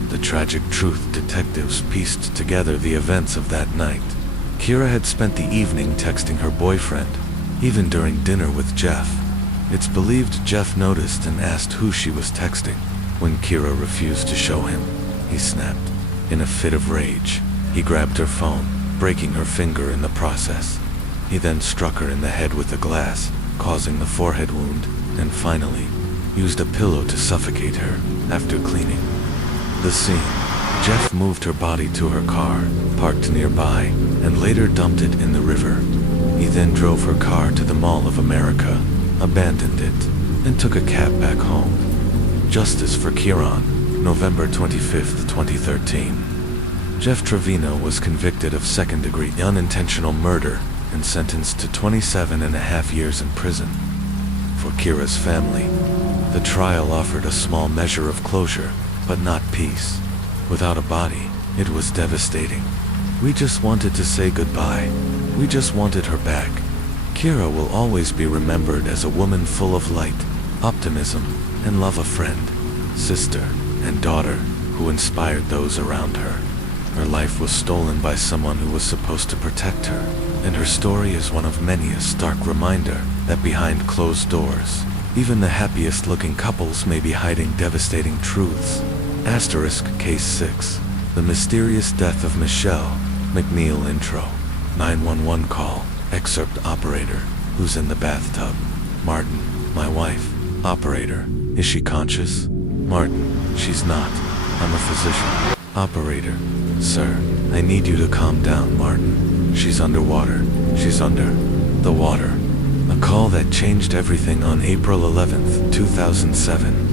The tragic truth: detectives pieced together the events of that night. Kira had spent the evening texting her boyfriend, even during dinner with Jeff. It's believed Jeff noticed and asked who she was texting. When Kira refused to show him, he snapped. In a fit of rage, he grabbed her phone, breaking her finger in the process. He then struck her in the head with a glass, causing the forehead wound, and finally, used a pillow to suffocate her after cleaning the scene. Jeff moved her body to her car, parked nearby, and later dumped it in the river. He then drove her car to the Mall of America, abandoned it, and took a cab back home. Justice for Kieran, November 25, 2013. Jeff Trevino was convicted of second-degree unintentional murder and sentenced to 27.5 years in prison. For Kira's family, the trial offered a small measure of closure, but not peace. Without a body, it was devastating. "We just wanted to say goodbye. We just wanted her back." Kira will always be remembered as a woman full of light, optimism, and love, a friend, sister, and daughter who inspired those around her. Her life was stolen by someone who was supposed to protect her, and her story is one of many a stark reminder that behind closed doors, even the happiest-looking couples may be hiding devastating truths. Asterisk Case 6. The Mysterious Death of Michelle McNeil. Intro. 911 call. Excerpt. Operator. Who's in the bathtub? Martin. My wife. Operator. Is she conscious? Martin. She's not. I'm a physician. Operator. Sir, I need you to calm down, Martin. She's underwater. She's under the water. A call that changed everything on April 11, 2007.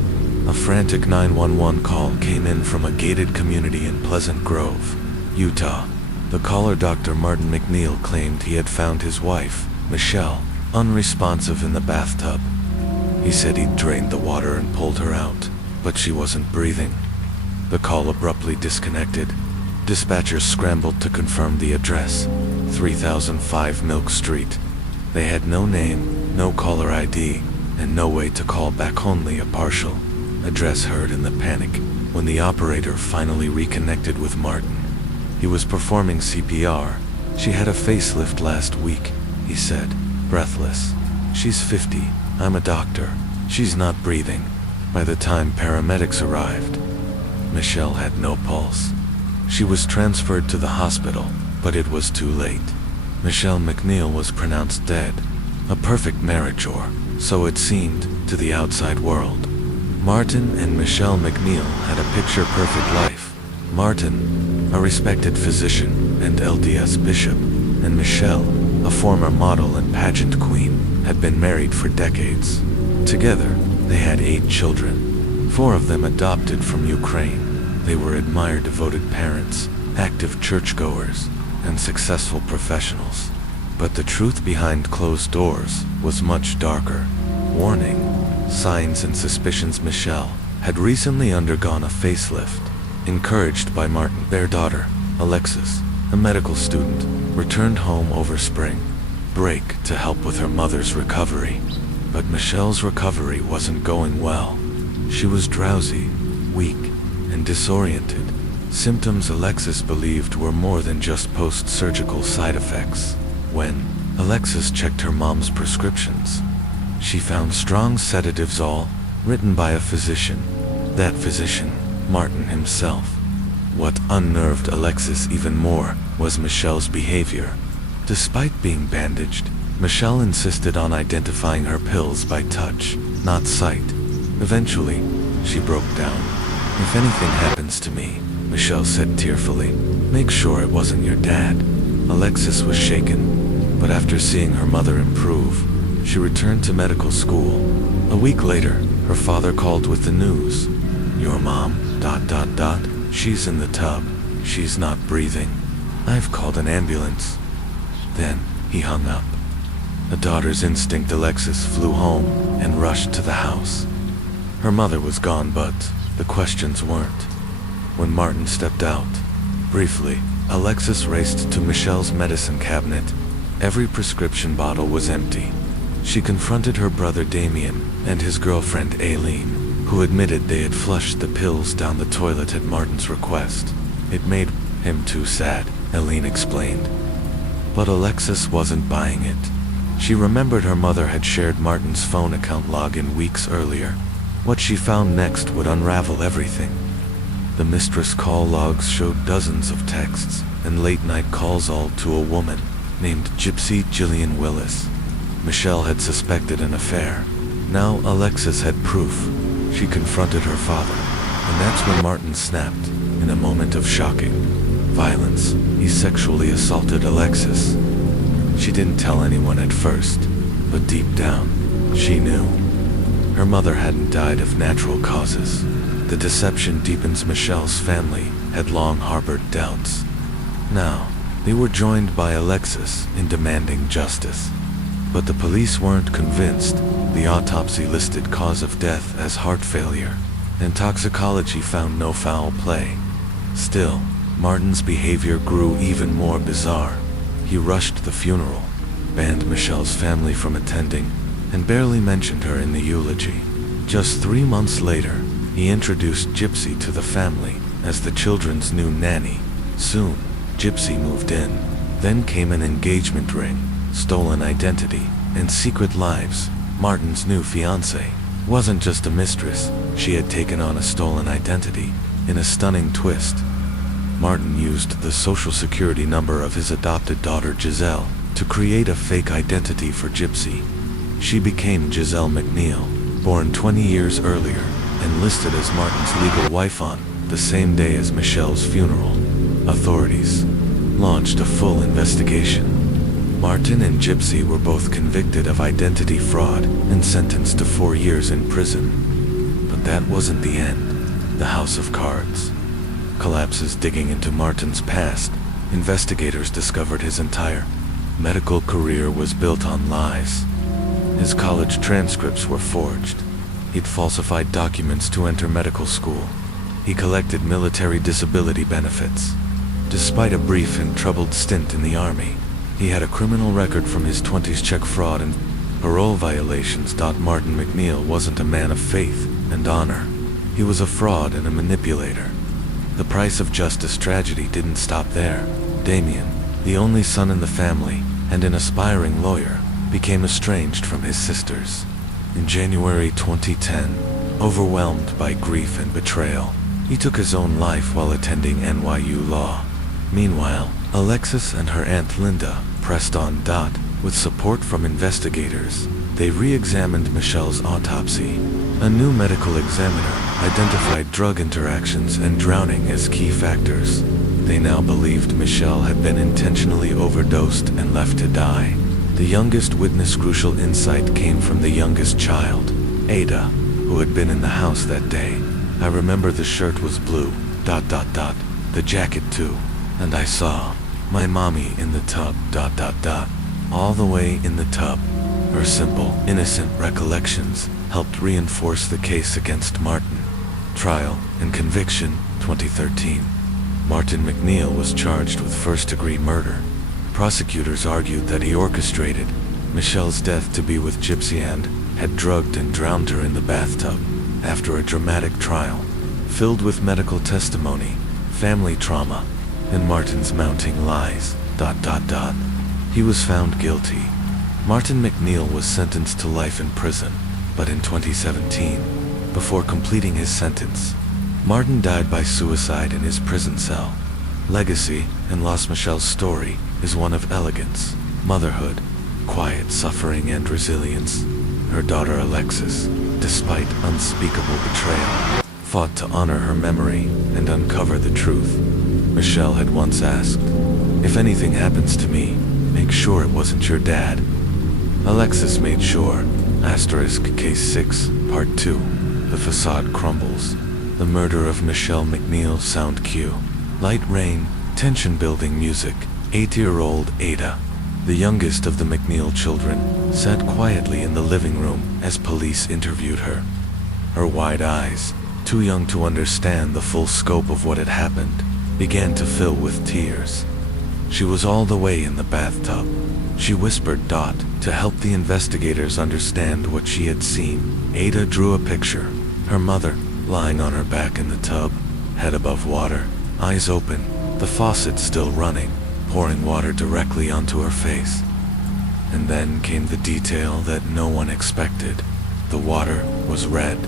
A frantic 911 call came in from a gated community in Pleasant Grove, Utah. The caller, Dr. Martin McNeil, claimed he had found his wife, Michelle, unresponsive in the bathtub. He said he'd drained the water and pulled her out, but she wasn't breathing. The call abruptly disconnected. Dispatchers scrambled to confirm the address, 3005 Milk Street. They had no name, no caller ID, and no way to call back, only a partial address heard in the panic when the operator finally reconnected with Martin. He was performing CPR. She had a facelift last week, he said, breathless. She's 50. I'm a doctor. She's not breathing. By the time paramedics arrived, Michelle had no pulse. She was transferred to the hospital, but it was too late. Michelle McNeil was pronounced dead. A perfect marriage, or so it seemed to the outside world. Martin and Michelle McNeil had a picture-perfect life. Martin, a respected physician and LDS bishop, and Michelle, a former model and pageant queen, had been married for decades. Together, they had 8 children, 4 of them adopted from Ukraine. They were admired, devoted parents, active churchgoers, and successful professionals. But the truth behind closed doors was much darker. Warning, signs and suspicions. Michelle had recently undergone a facelift. Encouraged by Martin, their daughter, Alexis, a medical student, returned home over spring break to help with her mother's recovery. But Michelle's recovery wasn't going well. She was drowsy, weak, and disoriented. Symptoms Alexis believed were more than just post-surgical side effects. When Alexis checked her mom's prescriptions, she found strong sedatives, all written by a physician. That physician, Martin himself. What unnerved Alexis even more was Michelle's behavior. Despite being bandaged, Michelle insisted on identifying her pills by touch, not sight. Eventually, she broke down. "If anything happens to me," Michelle said tearfully, "make sure it wasn't your dad." Alexis was shaken, but after seeing her mother improve, she returned to medical school. A week later, her father called with the news. "Your mom, ... she's in the tub. She's not breathing. I've called an ambulance." Then, he hung up. A daughter's instinct, Alexis flew home and rushed to the house. Her mother was gone, but the questions weren't. When Martin stepped out, briefly, Alexis raced to Michelle's medicine cabinet. Every prescription bottle was empty. She confronted her brother Damien and his girlfriend Aileen, who admitted they had flushed the pills down the toilet at Martin's request. "It made him too sad," Aileen explained. But Alexis wasn't buying it. She remembered her mother had shared Martin's phone account login weeks earlier. What she found next would unravel everything. The mistress call logs showed dozens of texts and late-night calls, all to a woman named Gypsy Jillian Willis. Michelle had suspected an affair. Now Alexis had proof. She confronted her father, and that's when Martin snapped. In a moment of shocking violence, he sexually assaulted Alexis. She didn't tell anyone at first, but deep down, she knew. Her mother hadn't died of natural causes. The deception deepens. Michelle's family had long harbored doubts. Now, they were joined by Alexis in demanding justice. But the police weren't convinced. The autopsy listed cause of death as heart failure, and toxicology found no foul play. Still, Martin's behavior grew even more bizarre. He rushed the funeral, banned Michelle's family from attending, and barely mentioned her in the eulogy. Just 3 months later, he introduced Gypsy to the family as the children's new nanny. Soon, Gypsy moved in. Then came an engagement ring, stolen identity, and secret lives. Martin's new fiancée wasn't just a mistress. She had taken on a stolen identity. In a stunning twist, Martin used the social security number of his adopted daughter Giselle to create a fake identity for Gypsy. She became Giselle McNeil, born 20 years earlier, and listed as Martin's legal wife on the same day as Michelle's funeral. Authorities launched a full investigation. Martin and Gypsy were both convicted of identity fraud and sentenced to 4 years in prison. But that wasn't the end. The House of Cards collapses. Digging into Martin's past, investigators discovered his entire medical career was built on lies. His college transcripts were forged. He'd falsified documents to enter medical school. He collected military disability benefits. Despite a brief and troubled stint in the army, he had a criminal record from his 20s: check fraud and parole violations. Martin McNeil wasn't a man of faith and honor. He was a fraud and a manipulator. The price of justice. Tragedy didn't stop there. Damien, the only son in the family and an aspiring lawyer, became estranged from his sisters. In January 2010, overwhelmed by grief and betrayal, he took his own life while attending NYU Law. Meanwhile, Alexis and her aunt Linda pressed on. With support from investigators, They re-examined Michelle's autopsy. A new medical examiner identified drug interactions and drowning as key factors. They now believed Michelle had been intentionally overdosed and left to die. The youngest witness crucial insight came from the youngest child, Ada, who had been in the house that day. I remember the shirt was blue, ... the jacket too. And I saw my mommy in the tub, ... all the way in the tub. Her simple, innocent recollections helped reinforce the case against Martin. Trial and conviction, 2013. Martin McNeil was charged with first-degree murder. Prosecutors argued that he orchestrated Michelle's death to be with Gypsy and had drugged and drowned her in the bathtub. After a dramatic trial, filled with medical testimony, family trauma, and Martin's mounting lies, ... he was found guilty. Martin McNeil was sentenced to life in prison, but in 2017, before completing his sentence, Martin died by suicide in his prison cell. Legacy in Lost Michelle's story is one of elegance, motherhood, quiet suffering and resilience. Her daughter Alexis, despite unspeakable betrayal, fought to honor her memory and uncover the truth. Michelle had once asked, "If anything happens to me, make sure it wasn't your dad." Alexis made sure. Case 6, Part 2. The facade crumbles. The murder of Michelle McNeil sound cue. Light rain, tension-building music. 8-year-old Ada, the youngest of the McNeil children, sat quietly in the living room as police interviewed her. Her wide eyes, too young to understand the full scope of what had happened, began to fill with tears. She was all the way in the bathtub. She whispered ... to help the investigators understand what she had seen. Ada drew a picture. Her mother, lying on her back in the tub, head above water, eyes open, the faucet still running, pouring water directly onto her face. And then came the detail that no one expected. The water was red.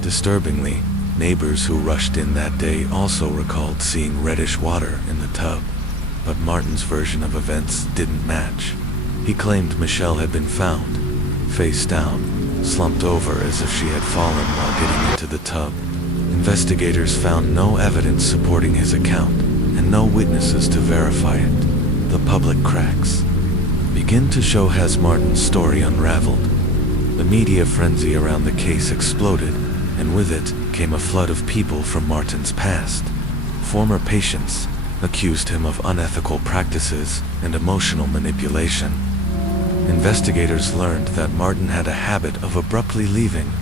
Disturbingly, neighbors who rushed in that day also recalled seeing reddish water in the tub. But Martin's version of events didn't match. He claimed Michelle had been found, face down, slumped over as if she had fallen while getting into the tub. Investigators found no evidence supporting his account, and no witnesses to verify it. The public cracks begin to show as Martin's story unraveled. The media frenzy around the case exploded, and with it came a flood of people from Martin's past. Former patients accused him of unethical practices and emotional manipulation. Investigators learned that Martin had a habit of abruptly leaving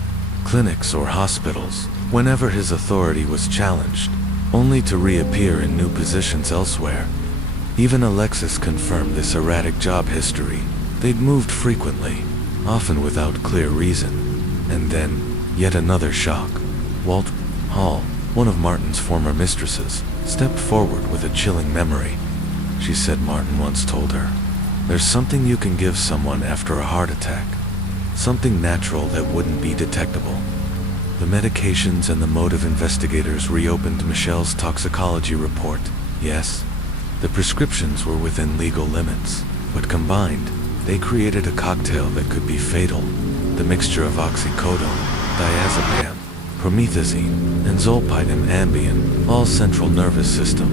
clinics or hospitals whenever his authority was challenged, only to reappear in new positions elsewhere. Even Alexis confirmed this erratic job history. They'd moved frequently, often without clear reason. And then, yet another shock. Walt Hall, one of Martin's former mistresses, stepped forward with a chilling memory. She said Martin once told her, "There's something you can give someone after a heart attack. Something natural that wouldn't be detectable." The medications and the motive investigators reopened Michelle's toxicology report. Yes, the prescriptions were within legal limits, but combined, they created a cocktail that could be fatal. The mixture of oxycodone, diazepam, promethazine, and zolpidem Ambien, all central nervous system.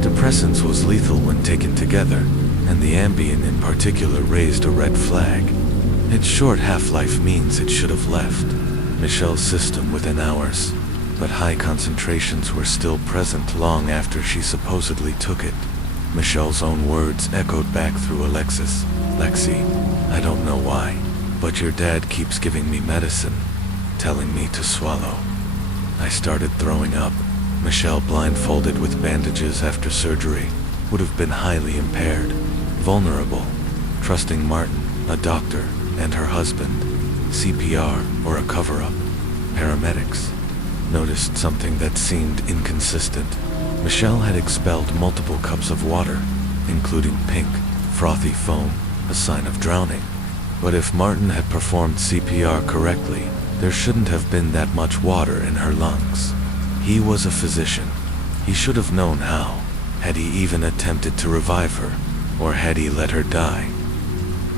Depressants was lethal when taken together, and the Ambien in particular raised a red flag. Its short half-life means it should have left Michelle's system within hours, but high concentrations were still present long after she supposedly took it. Michelle's own words echoed back through Alexis. "Lexi, I don't know why, but your dad keeps giving me medicine, telling me to swallow." I started throwing up. Michelle, blindfolded with bandages after surgery, would have been highly impaired, vulnerable, trusting Martin, a doctor, and her husband. CPR or a cover-up. Paramedics noticed something that seemed inconsistent. Michelle had expelled multiple cups of water, including pink, frothy foam, a sign of drowning. But if Martin had performed CPR correctly, there shouldn't have been that much water in her lungs. He was a physician. He should have known how. Had he even attempted to revive her, or had he let her die?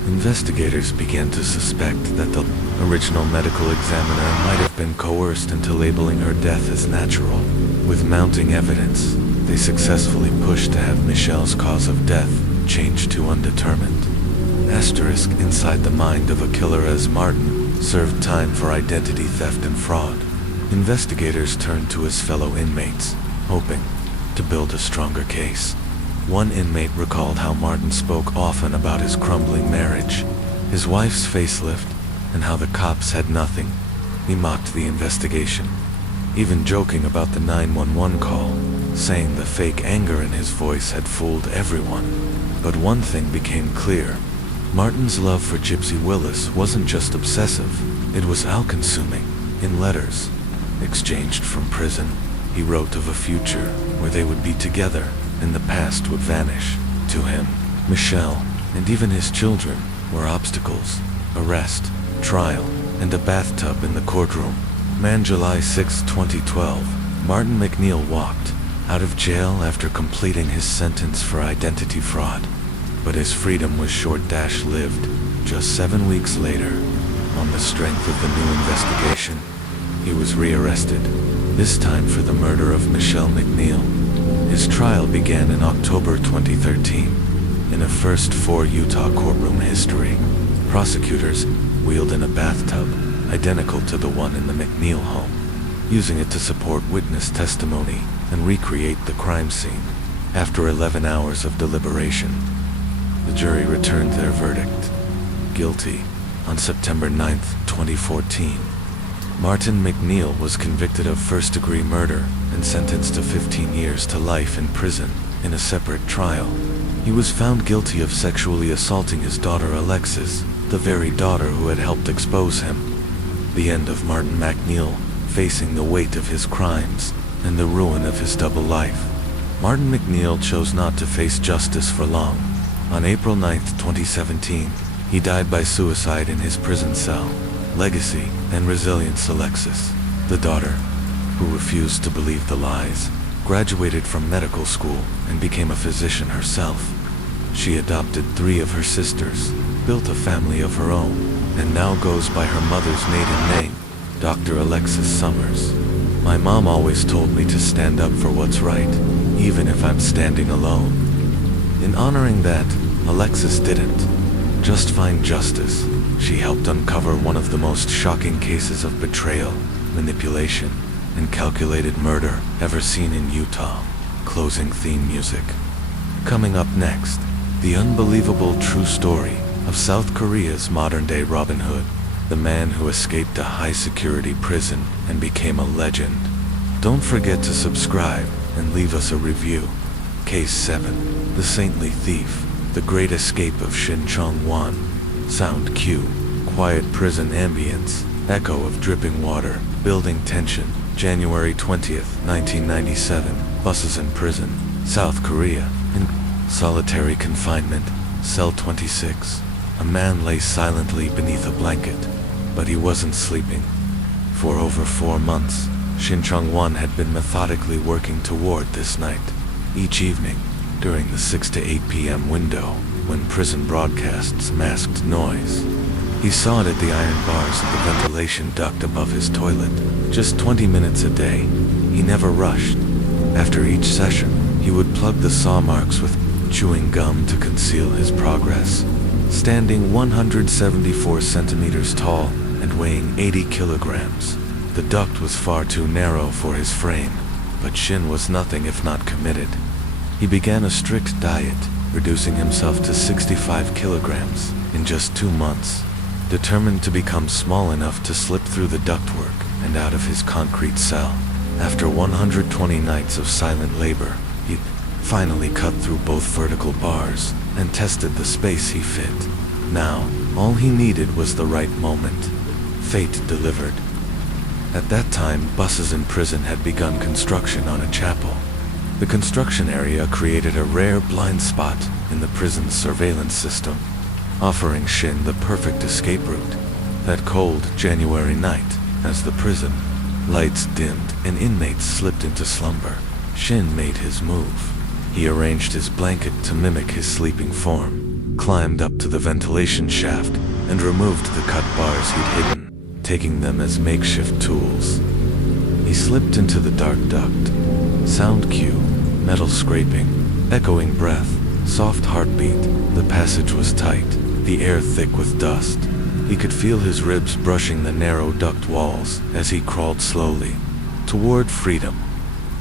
Investigators began to suspect that the original medical examiner might have been coerced into labeling her death as natural. With mounting evidence, they successfully pushed to have Michelle's cause of death changed to undetermined. Asterisk inside the mind of a killer as Martin served time for identity theft and fraud. Investigators turned to his fellow inmates, hoping to build a stronger case. One inmate recalled how Martin spoke often about his crumbling marriage, his wife's facelift, and how the cops had nothing. He mocked the investigation, even joking about the 911 call, saying the fake anger in his voice had fooled everyone. But one thing became clear. Martin's love for Gypsy Willis wasn't just obsessive, it was all-consuming. In letters exchanged from prison, he wrote of a future where they would be together and the past would vanish. To him, Michelle, and even his children, were obstacles: arrest, trial, and a bathtub in the courtroom. July 6, 2012, Martin McNeil walked out of jail after completing his sentence for identity fraud. But his freedom was short-lived. Just 7 weeks later, on the strength of the new investigation, he was rearrested, this time for the murder of Michelle McNeil. His trial began in October 2013, in a first for Utah courtroom history. Prosecutors wheeled in a bathtub, identical to the one in the McNeil home, using it to support witness testimony and recreate the crime scene. After 11 hours of deliberation, the jury returned their verdict: guilty. On September 9, 2014, Martin McNeil was convicted of first-degree murder and sentenced to 15 years to life in prison in a separate trial. He was found guilty of sexually assaulting his daughter Alexis, the very daughter who had helped expose him. The end of Martin McNeil, facing the weight of his crimes and the ruin of his double life. Martin McNeil chose not to face justice for long. On April 9, 2017, he died by suicide in his prison cell. Legacy and resilience: Alexis, the daughter, who refused to believe the lies, graduated from medical school and became a physician herself. She adopted 3 of her sisters, built a family of her own, and now goes by her mother's maiden name, Dr. Alexis Summers. My mom always told me to stand up for what's right, even if I'm standing alone. In honoring that, Alexis didn't just find justice. She helped uncover one of the most shocking cases of betrayal, manipulation, and calculated murder ever seen in Utah. Closing theme music. Coming up next, the unbelievable true story of South Korea's modern-day Robin Hood, the man who escaped a high-security prison and became a legend. Don't forget to subscribe and leave us a review. Case 7, The Saintly Thief, The Great Escape of Shin Chong-won. Sound cue: quiet prison ambience, echo of dripping water, building tension. January 20th, 1997, buses in prison, South Korea. In solitary confinement, cell 26. A man lay silently beneath a blanket, but he wasn't sleeping. For over 4 months, Shin Chong-won had been methodically working toward this night. Each evening, during the 6 to 8 p.m. window, when prison broadcasts masked noise, he sawed at the iron bars of the ventilation duct above his toilet. Just 20 minutes a day. He never rushed. After each session, he would plug the saw marks with chewing gum to conceal his progress. Standing 174 centimeters tall and weighing 80 kilograms, the duct was far too narrow for his frame, but Shin was nothing if not committed. He began a strict diet, reducing himself to 65 kilograms in just 2 months. Determined to become small enough to slip through the ductwork and out of his concrete cell. After 120 nights of silent labor, he finally cut through both vertical bars and tested the space he fit. Now, all he needed was the right moment. Fate delivered. At that time, buses in prison had begun construction on a chapel. The construction area created a rare blind spot in the prison's surveillance system, offering Shin the perfect escape route. That cold January night, as the prison lights dimmed and inmates slipped into slumber, Shin made his move. He arranged his blanket to mimic his sleeping form. climbed up to the ventilation shaft, and removed the cut bars he'd hidden, taking them as makeshift tools. He slipped into the dark duct. Sound cue, metal scraping, echoing breath, soft heartbeat. The passage was tight, the air thick with dust. He could feel his ribs brushing the narrow duct walls as he crawled slowly toward freedom.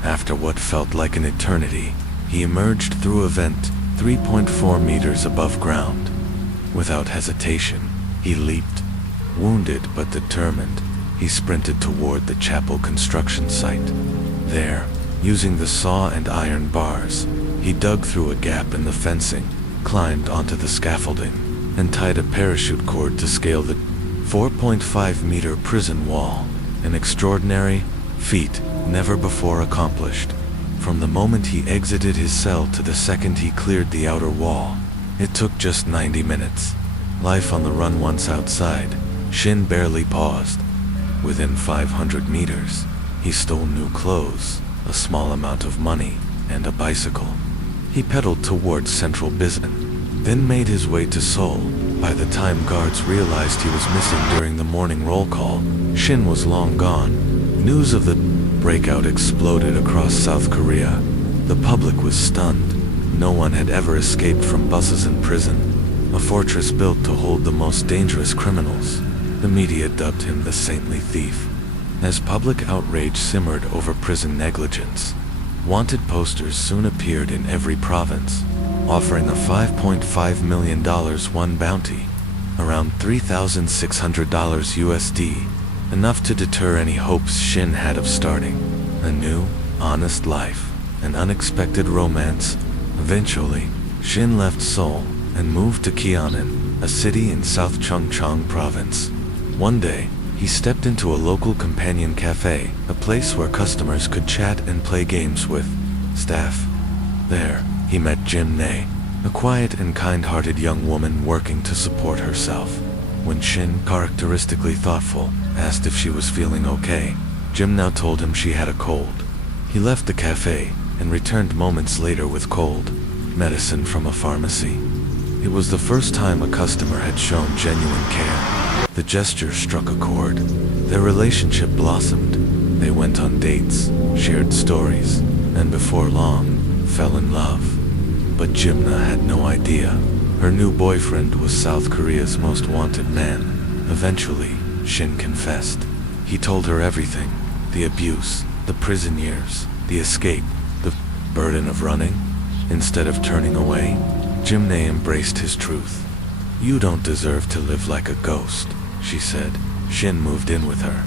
After what felt like an eternity, he emerged through a vent 3.4 meters above ground. Without hesitation, he leaped. Wounded but determined, he sprinted toward the chapel construction site. There, using the saw and iron bars, he dug through a gap in the fencing, climbed onto the scaffolding, and tied a parachute cord to scale the 4.5-meter prison wall, an extraordinary feat never before accomplished. From the moment he exited his cell to the second he cleared the outer wall, it took just 90 minutes. Life on the run once outside, Shin barely paused. Within 500 meters, he stole new clothes, a small amount of money, and a bicycle. He pedaled towards central Bizen, then made his way to Seoul. By the time guards realized he was missing during the morning roll call, Shin was long gone. News of the breakout exploded across South Korea. The public was stunned. No one had ever escaped from buses and prison, a fortress built to hold the most dangerous criminals. The media dubbed him the saintly thief. As public outrage simmered over prison negligence, wanted posters soon appeared in every province, offering a $5.5 million one bounty, around $3,600 USD, enough to deter any hopes Shin had of starting a new, honest life, an unexpected romance. Eventually, Shin left Seoul and moved to Gyeonan, a city in South Chungcheong province. One day, he stepped into a local companion cafe, a place where customers could chat and play games with staff. There, he met Jim Nae, a quiet and kind-hearted young woman working to support herself. When Shin, characteristically thoughtful, asked if she was feeling okay, Jim now told him she had a cold. He left the cafe and returned moments later with cold medicine from a pharmacy. It was the first time a customer had shown genuine care. The gesture struck a chord. Their relationship blossomed. They went on dates, shared stories, and before long, fell in love. But Jimna had no idea. Her new boyfriend was South Korea's most wanted man. Eventually, Shin confessed. He told her everything. The abuse, the prison years, the escape, the burden of running. Instead of turning away, Jimna embraced his truth. "You don't deserve to live like a ghost," she said. Shin moved in with her.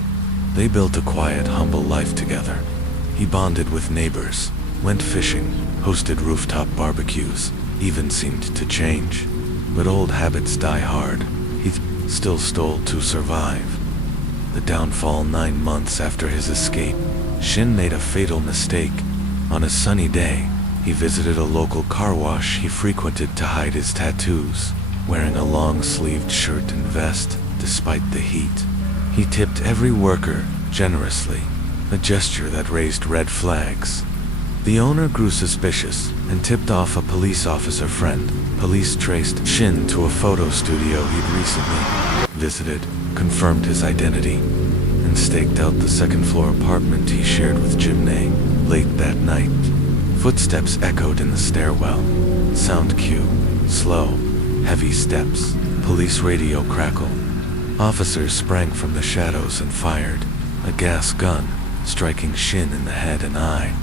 They built a quiet, humble life together. He bonded with neighbors, went fishing, hosted rooftop barbecues, even seemed to change. But old habits die hard. He still stole to survive. The downfall 9 months after his escape, Shin made a fatal mistake. On a sunny day, he visited a local car wash he frequented to hide his tattoos, wearing a long-sleeved shirt and vest despite the heat. He tipped every worker generously, a gesture that raised red flags. The owner grew suspicious and tipped off a police officer friend. Police traced Shin to a photo studio he'd recently visited, confirmed his identity, and staked out the second-floor apartment he shared with Jim Nae. Late that night, footsteps echoed in the stairwell. Sound cue, slow, heavy steps, police radio crackle. Officers sprang from the shadows and fired, a gas gun striking Shin in the head and eye.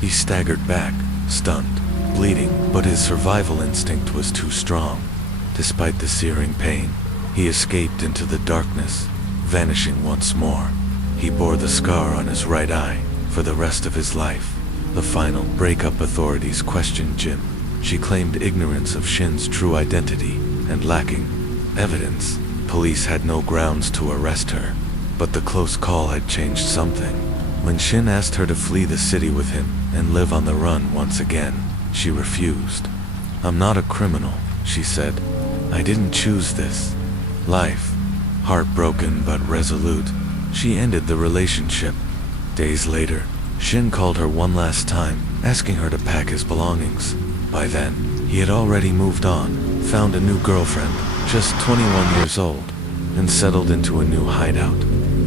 He staggered back, stunned, bleeding, but his survival instinct was too strong. Despite the searing pain, he escaped into the darkness, vanishing once more. He bore the scar on his right eye for the rest of his life. The final breakup authorities questioned Jim. She claimed ignorance of Shin's true identity, and lacking evidence, police had no grounds to arrest her. But the close call had changed something. When Shin asked her to flee the city with him and live on the run once again, she refused. "I'm not a criminal," she said. "I didn't choose this life." Heartbroken but resolute, she ended the relationship. Days later, Shin called her one last time, asking her to pack his belongings. By then, he had already moved on, found a new girlfriend, just 21 years old, and settled into a new hideout.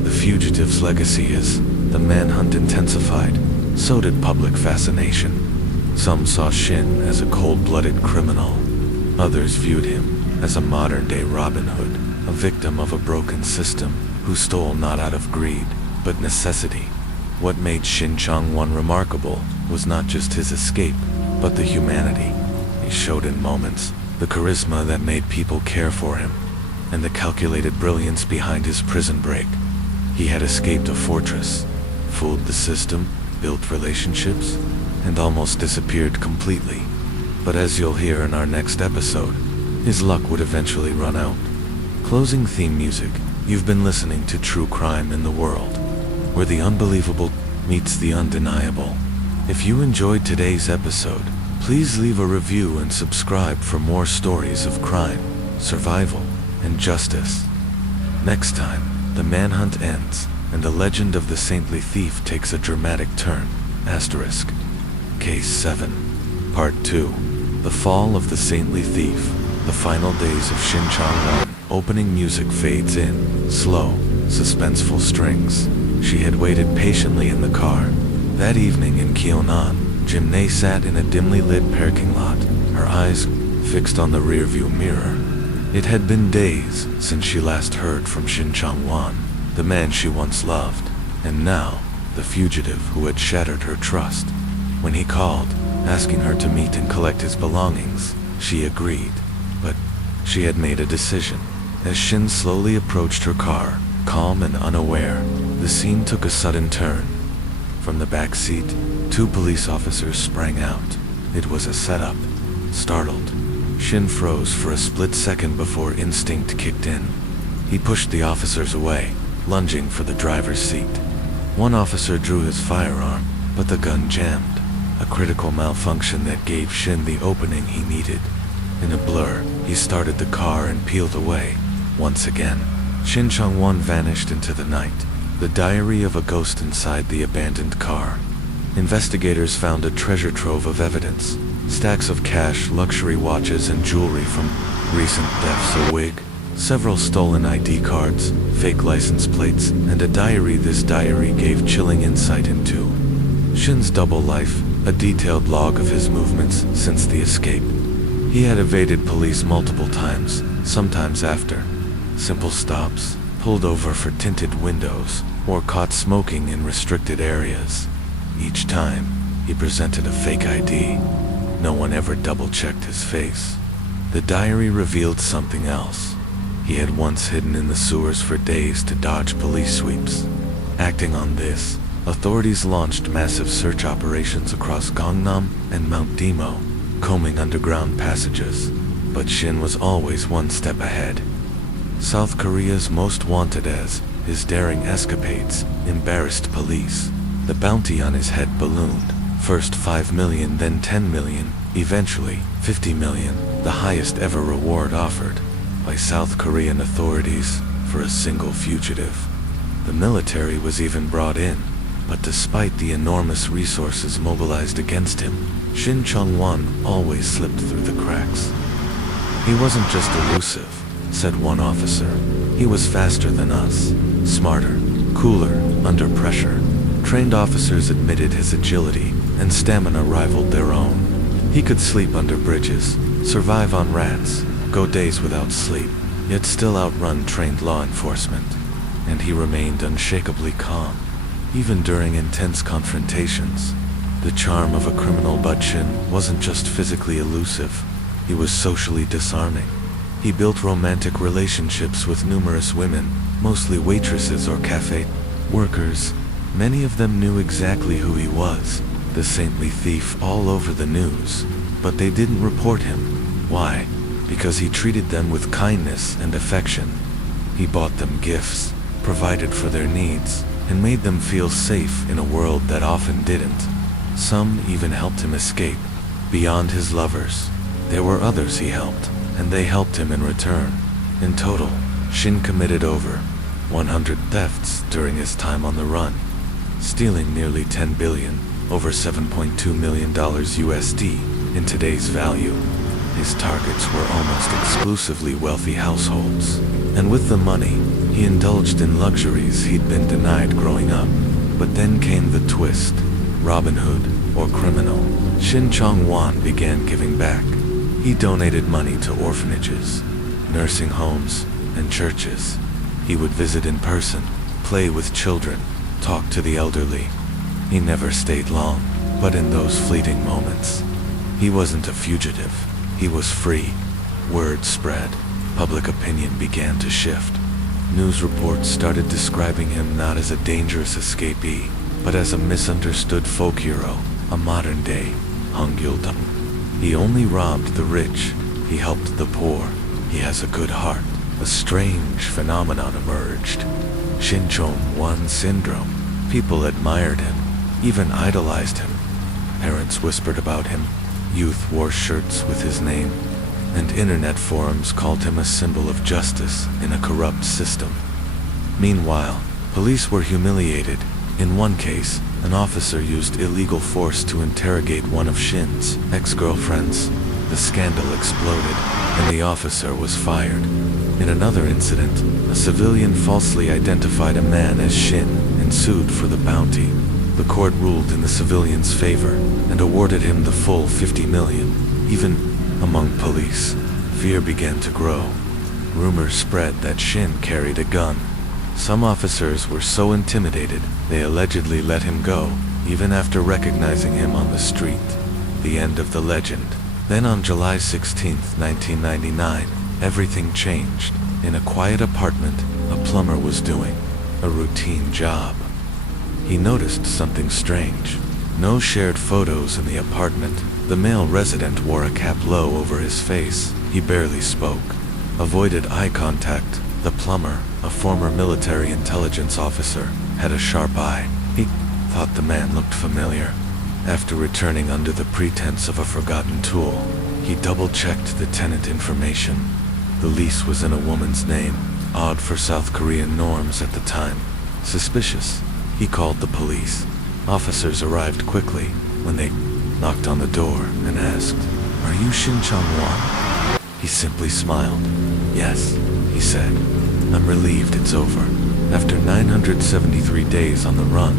The fugitive's legacy is the manhunt intensified, so did public fascination. Some saw Shin as a cold-blooded criminal. Others viewed him as a modern-day Robin Hood, a victim of a broken system who stole not out of greed, but necessity. What made Shin Chang-won remarkable was not just his escape, but the humanity he showed in moments, the charisma that made people care for him, and the calculated brilliance behind his prison break. He had escaped a fortress, fooled the system, built relationships, and almost disappeared completely. But as you'll hear in our next episode, his luck would eventually run out. Closing theme music. You've been listening to True Crime in the World, where the unbelievable meets the undeniable. If you enjoyed today's episode, please leave a review and subscribe for more stories of crime, survival, and justice. Next time, the manhunt ends, and the legend of the saintly thief takes a dramatic turn. Asterisk. Case 7. Part 2. The Fall of the Saintly Thief. The final days of Shin Chang-won. Opening music fades in, slow, suspenseful strings. She had waited patiently in the car. That evening in Gyeonan, Jim-nae sat in a dimly lit parking lot, her eyes fixed on the rearview mirror. It had been days since she last heard from Shin Chang-won, the man she once loved, and now, the fugitive who had shattered her trust. When he called, asking her to meet and collect his belongings, she agreed. But she had made a decision. As Shin slowly approached her car, calm and unaware, the scene took a sudden turn. From the back seat, 2 police officers sprang out. It was a setup. Startled, Shin froze for a split second before instinct kicked in. He pushed the officers away, lunging for the driver's seat. One officer drew his firearm, but the gun jammed, a critical malfunction that gave Shin the opening he needed. In a blur, he started the car and peeled away. Once again, Shin Chang-won vanished into the night, the diary of a ghost inside the abandoned car. Investigators found a treasure trove of evidence, stacks of cash, luxury watches, and jewelry from recent thefts, a wig, several stolen ID cards, fake license plates, and a diary. This diary gave chilling insight into Shin's double life, a detailed log of his movements since the escape. He had evaded police multiple times, sometimes after simple stops, pulled over for tinted windows, or caught smoking in restricted areas. Each time, he presented a fake ID. No one ever double-checked his face. The diary revealed something else. He had once hidden in the sewers for days to dodge police sweeps. Acting on this, authorities launched massive search operations across Gangnam and Mount Demo, combing underground passages. But Shin was always one step ahead. South Korea's most wanted as his daring escapades embarrassed police. The bounty on his head ballooned, first 5 million, then 10 million, eventually 50 million, the highest ever reward offered by South Korean authorities for a single fugitive. The military was even brought in, but despite the enormous resources mobilized against him, Shin Chang-won always slipped through the cracks. He wasn't just elusive, said one officer. He was faster than us, smarter, cooler, under pressure. Trained officers admitted his agility and stamina rivaled their own. He could sleep under bridges, survive on rats, go days without sleep, yet still outrun trained law enforcement. And he remained unshakably calm, even during intense confrontations. The charm of a criminal, but Shin wasn't just physically elusive, he was socially disarming. He built romantic relationships with numerous women, mostly waitresses or cafe workers. Many of them knew exactly who he was, the saintly thief all over the news, but they didn't report him. Why? Because he treated them with kindness and affection. He bought them gifts, provided for their needs, and made them feel safe in a world that often didn't. Some even helped him escape. Beyond his lovers, there were others he helped, and they helped him in return. In total, Shin committed over 100 thefts during his time on the run, stealing nearly 10 billion, over $7.2 million USD, in today's value. His targets were almost exclusively wealthy households, and with the money, he indulged in luxuries he'd been denied growing up. But then came the twist. Robin Hood, or criminal, Shin Chong-wan began giving back. He donated money to orphanages, nursing homes, and churches. He would visit in person, play with children, talk to the elderly. He never stayed long, but in those fleeting moments, he wasn't a fugitive. He was free. Word spread. Public opinion began to shift. News reports started describing him not as a dangerous escapee, but as a misunderstood folk hero, a modern-day Hangul-dang. He only robbed the rich. He helped the poor. He has a good heart. A strange phenomenon emerged. Shin Chong-wan syndrome. People admired him, even idolized him. Parents whispered about him. Youth wore shirts with his name, and internet forums called him a symbol of justice in a corrupt system. Meanwhile, police were humiliated. In one case, an officer used illegal force to interrogate one of Shin's ex-girlfriends. The scandal exploded, and the officer was fired. In another incident, a civilian falsely identified a man as Shin and sued for the bounty. The court ruled in the civilian's favor and awarded him the full 50 million. Even among police, fear began to grow. Rumors spread that Shin carried a gun. Some officers were so intimidated, they allegedly let him go, even after recognizing him on the street. The end of the legend. Then on July 16, 1999, everything changed. In a quiet apartment, a plumber was doing a routine job. He noticed something strange. No shared photos in the apartment. The male resident wore a cap low over his face. He barely spoke. Avoided eye contact. The plumber, a former military intelligence officer, had a sharp eye. He thought the man looked familiar. After returning under the pretense of a forgotten tool, he double-checked the tenant information. The lease was in a woman's name, odd for South Korean norms at the time. Suspicious. He called the police. Officers arrived quickly when they knocked on the door and asked, "Are you Shin Chong-wan?" He simply smiled. "Yes," he said. "I'm relieved it's over." After 973 days on the run,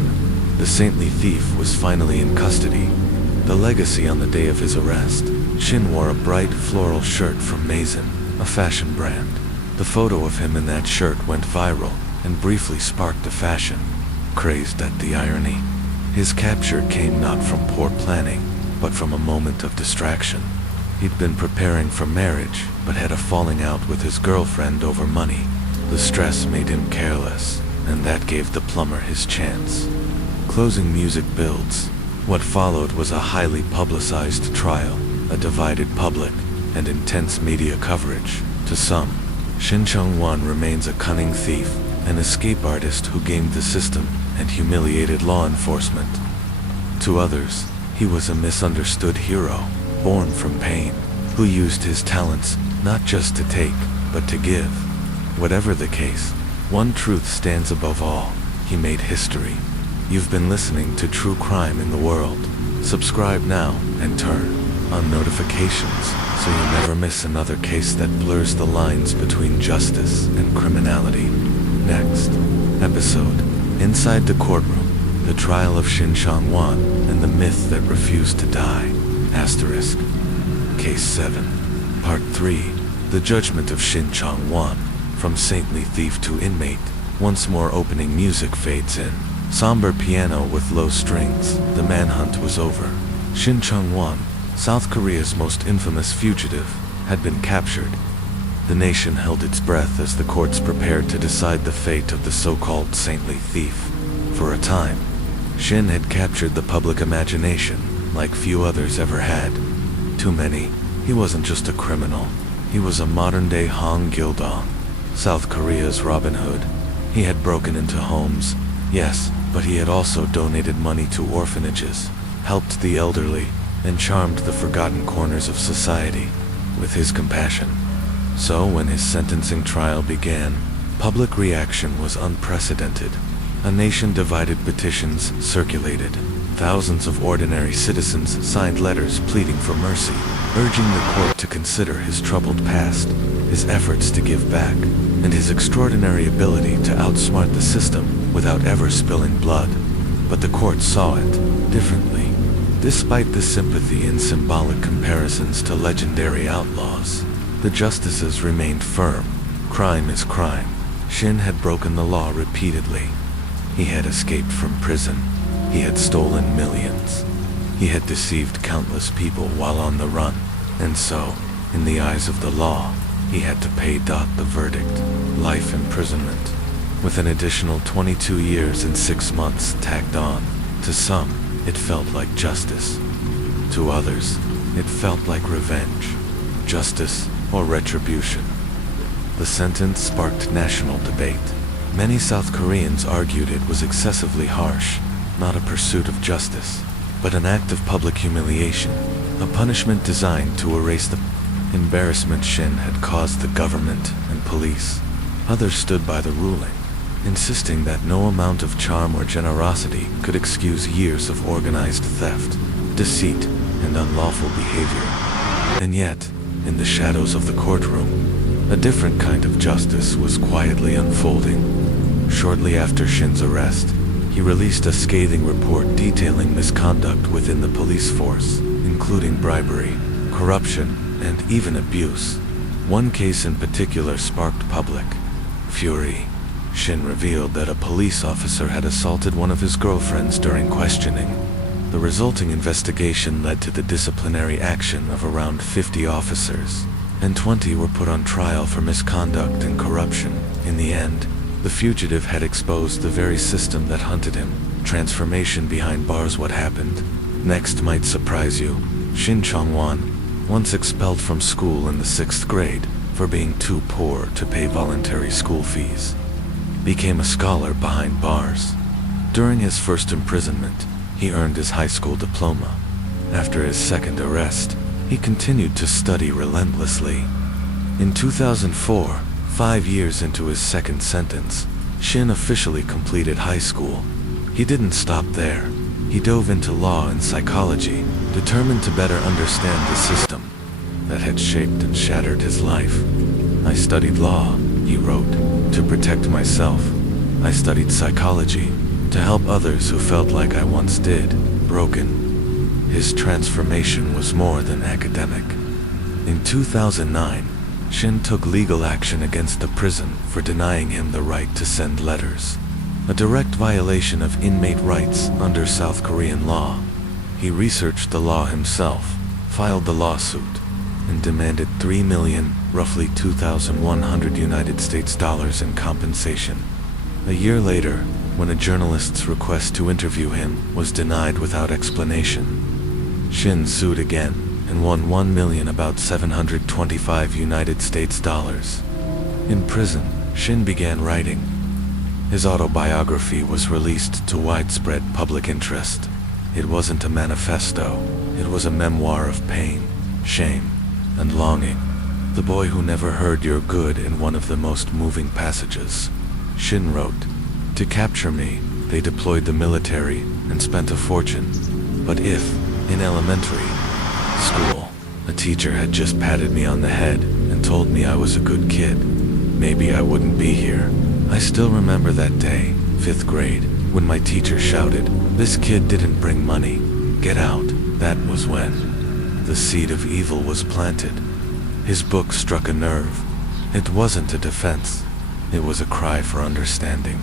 the saintly thief was finally in custody. The legacy on the day of his arrest: Shin wore a bright floral shirt from Maison, a fashion brand. The photo of him in that shirt went viral and briefly sparked a fashion crazed at the irony. His capture came not from poor planning, but from a moment of distraction. He'd been preparing for marriage, but had a falling out with his girlfriend over money. The stress made him careless, and that gave the plumber his chance. Closing music builds. What followed was a highly publicized trial, a divided public, and intense media coverage. To some, Shin Chong-wan remains a cunning thief, an escape artist who gamed the system and humiliated law enforcement. To others, he was a misunderstood hero, born from pain, who used his talents not just to take, but to give. Whatever the case, one truth stands above all: he made history. You've been listening to True Crime in the World. Subscribe now and turn on notifications so you never miss another case that blurs the lines between justice and criminality. Next episode: Inside the Courtroom, the trial of Shin Chong-wan and the myth that refused to die. Asterisk. Case 7. Part 3. The Judgment of Shin Chong-wan. From saintly thief to inmate. Once more opening music fades in. Somber piano with low strings. The manhunt was over. Shin Chong-wan, South Korea's most infamous fugitive, had been captured. The nation held its breath as the courts prepared to decide the fate of the so-called saintly thief. For a time, Shin had captured the public imagination like few others ever had. To many, he wasn't just a criminal. He was a modern-day Hong Gil-dong, South Korea's Robin Hood. He had broken into homes, yes, but he had also donated money to orphanages, helped the elderly, and charmed the forgotten corners of society with his compassion. So when his sentencing trial began, public reaction was unprecedented. A nation-divided petitions circulated. Thousands of ordinary citizens signed letters pleading for mercy, urging the court to consider his troubled past, his efforts to give back, and his extraordinary ability to outsmart the system without ever spilling blood. But the court saw it differently. Despite the sympathy and symbolic comparisons to legendary outlaws, the justices remained firm. Crime is crime. Shin had broken the law repeatedly. He had escaped from prison. He had stolen millions. He had deceived countless people while on the run. And so, in the eyes of the law, he had to pay the verdict: life imprisonment, with an additional 22 years and 6 months tacked on. To some, it felt like justice. To others, it felt like revenge, justice, or retribution. The sentence sparked national debate. Many South Koreans argued it was excessively harsh, not a pursuit of justice, but an act of public humiliation, a punishment designed to erase the embarrassment Shin had caused the government and police. Others stood by the ruling, insisting that no amount of charm or generosity could excuse years of organized theft, deceit, and unlawful behavior. And yet, in the shadows of the courtroom, a different kind of justice was quietly unfolding. Shortly after Shin's arrest, he released a scathing report detailing misconduct within the police force, including bribery, corruption, and even abuse. One case in particular sparked public fury. Shin revealed that a police officer had assaulted one of his girlfriends during questioning. The resulting investigation led to the disciplinary action of around 50 officers, and 20 were put on trial for misconduct and corruption. In the end, the fugitive had exposed the very system that hunted him. Transformation behind bars. What happened next might surprise you. Shin Chong-won, once expelled from school in the 6th grade for being too poor to pay voluntary school fees, became a scholar behind bars. During his first imprisonment, he earned his high school diploma. After his second arrest, he continued to study relentlessly. In 2004, 5 years into his second sentence, Shin officially completed high school. He didn't stop there. He dove into law and psychology, determined to better understand the system that had shaped and shattered his life. "I studied law," he wrote, "to protect myself. I studied psychology to help others who felt like I once did, broken." His transformation was more than academic. In 2009, Shin took legal action against the prison for denying him the right to send letters, a direct violation of inmate rights under South Korean law. He researched the law himself, filed the lawsuit, and demanded $3 million, roughly $2,100 United States dollars in compensation. A year later, when a journalist's request to interview him was denied without explanation, Shin sued again and won $1 million, about $725 United States dollars. In prison, Shin began writing. His autobiography was released to widespread public interest. It wasn't a manifesto, it was a memoir of pain, shame, and longing. The boy who never heard you're good. In one of the most moving passages, Shin wrote, "To capture me, they deployed the military and spent a fortune. But if, in elementary school, a teacher had just patted me on the head and told me I was a good kid, maybe I wouldn't be here." I still remember that day, 5th grade, when my teacher shouted, "This kid didn't bring money. Get out." That was when the seed of evil was planted. His book struck a nerve. It wasn't a defense. It was a cry for understanding.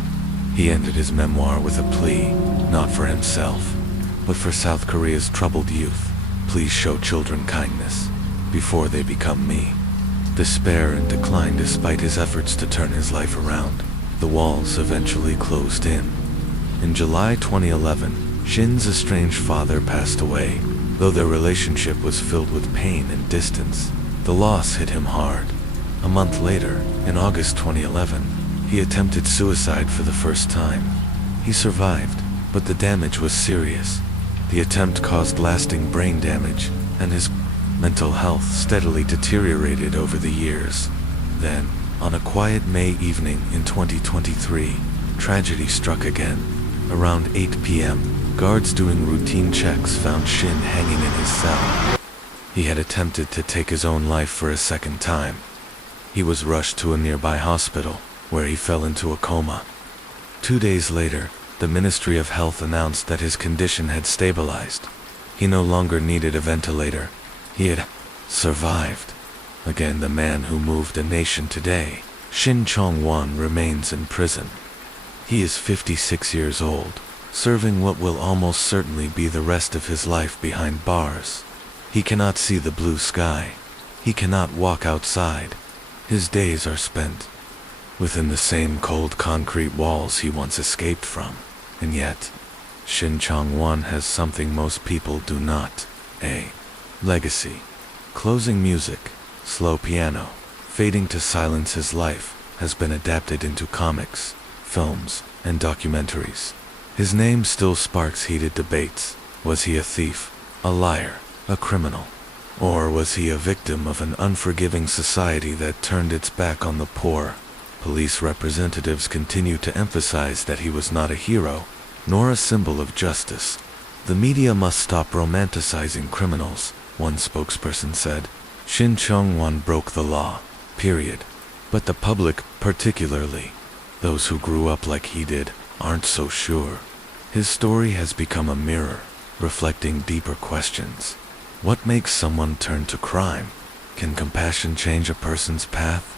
He ended his memoir with a plea, not for himself, but for South Korea's troubled youth. "Please show children kindness before they become me." Despair and decline. Despite his efforts to turn his life around, the walls eventually closed in. In July 2011, Shin's estranged father passed away. Though their relationship was filled with pain and distance, the loss hit him hard. A month later, in August 2011, he attempted suicide for the first time. He survived, but the damage was serious. The attempt caused lasting brain damage, and his mental health steadily deteriorated over the years. Then, on a quiet May evening in 2023, Tragedy struck again. Around 8 p.m., guards doing routine checks found Shin hanging in his cell. He had attempted to take his own life for a second time. He was rushed to a nearby hospital, where he fell into a coma. 2 days later, the Ministry of Health announced that his condition had stabilized. He no longer needed a ventilator. He had survived. Again, the man who moved a nation today, Shin Chong-won, remains in prison. He is 56 years old, serving what will almost certainly be the rest of his life behind bars. He cannot see the blue sky. He cannot walk outside. His days are spent within the same cold concrete walls he once escaped from. And yet, Shin Chong-won has something most people do not. A legacy. Closing music, slow piano, fading to silence. His life has been adapted into comics, films, and documentaries. His name still sparks heated debates. Was he a thief, a liar, a criminal? Or was he a victim of an unforgiving society that turned its back on the poor? Police representatives continue to emphasize that he was not a hero, nor a symbol of justice. The media must stop romanticizing criminals, one spokesperson said. Shin Chong-won broke the law, period. But the public, particularly those who grew up like he did, aren't so sure. His story has become a mirror, reflecting deeper questions. What makes someone turn to crime? Can compassion change a person's path?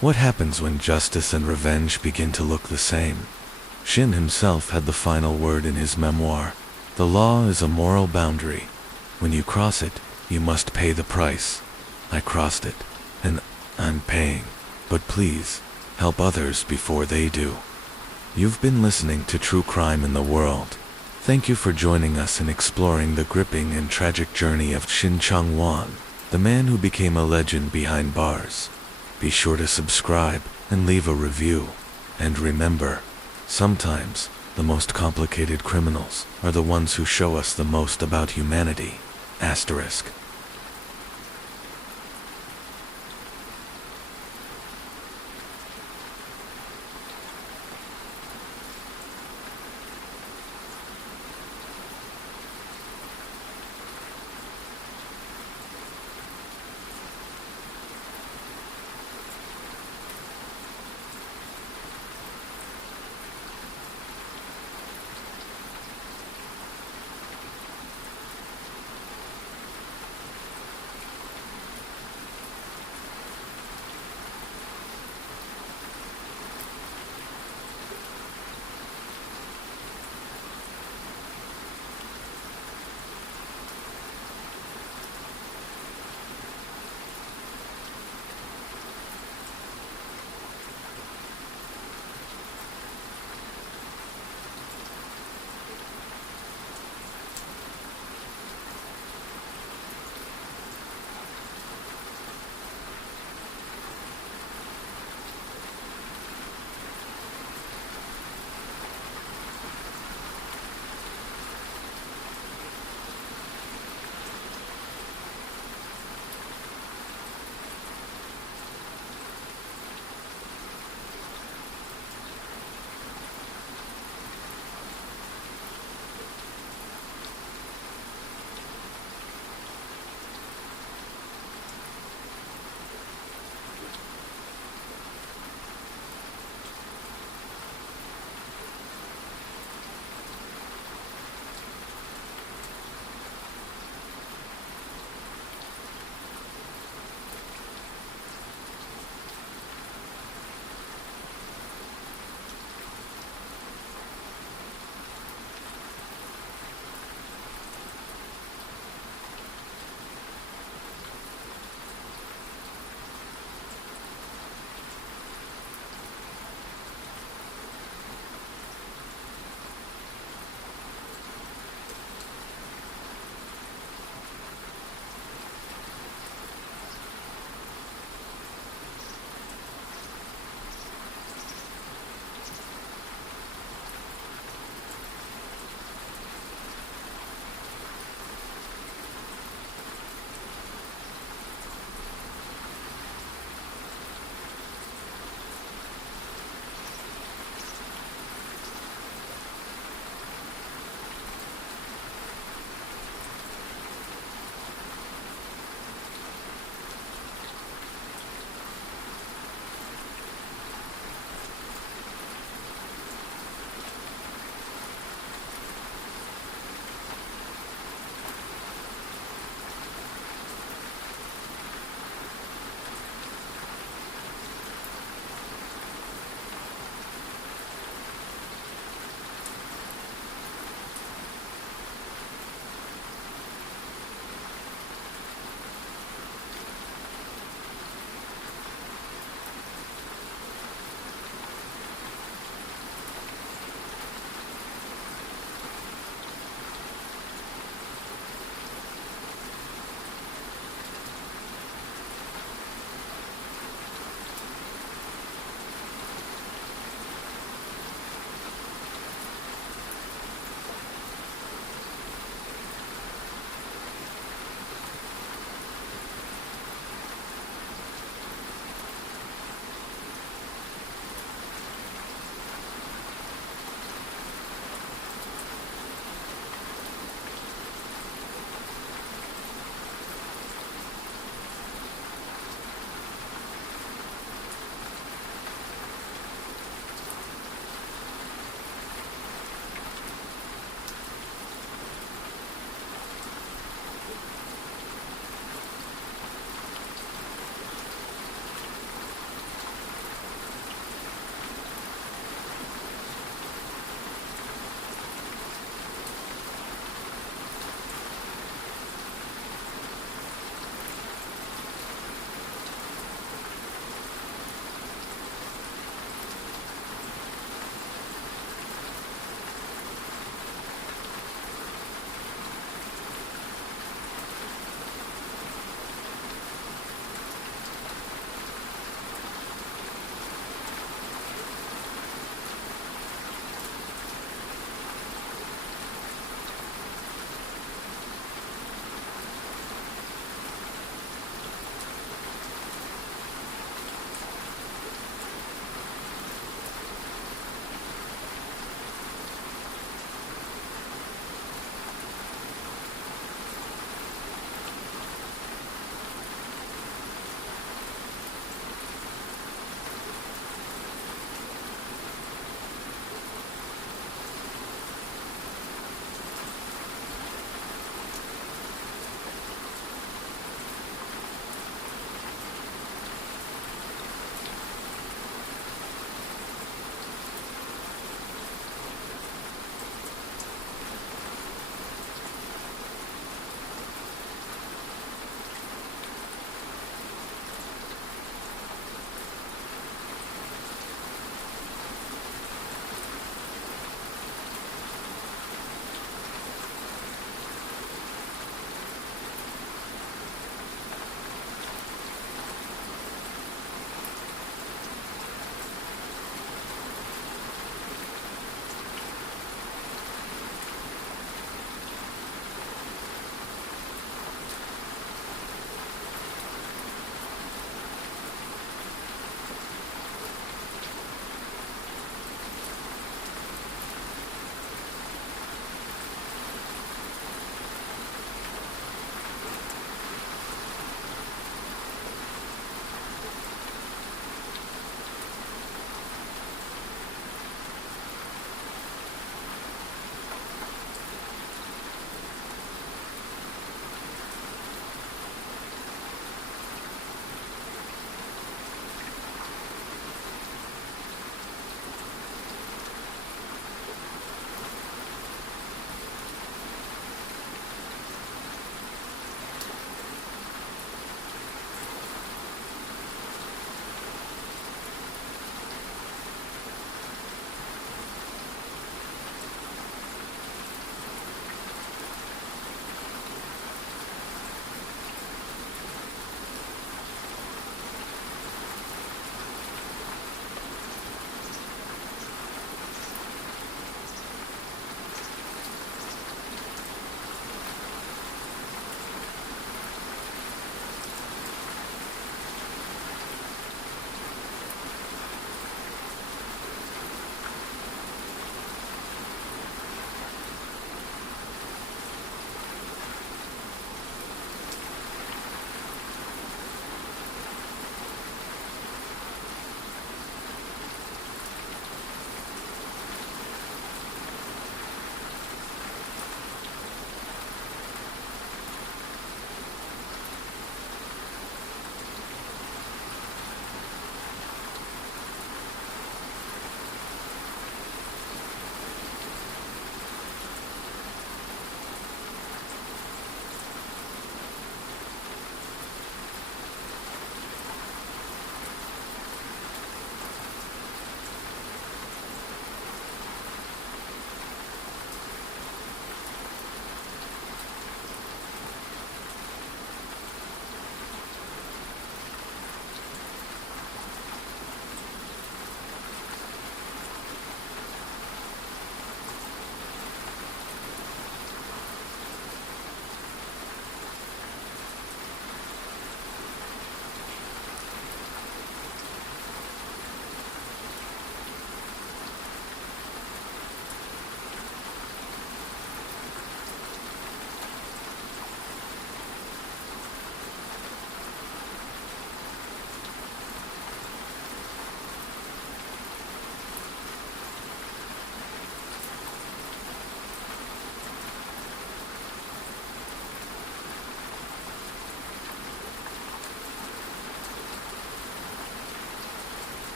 What happens when justice and revenge begin to look the same? Shin himself had the final word in his memoir. The law is a moral boundary. When you cross it, you must pay the price. I crossed it, and I'm paying. But please, help others before they do. You've been listening to True Crime in the World. Thank you for joining us in exploring the gripping and tragic journey of Shin Chong-won, the man who became a legend behind bars. Be sure to subscribe and leave a review. And remember, sometimes the most complicated criminals are the ones who show us the most about humanity. *.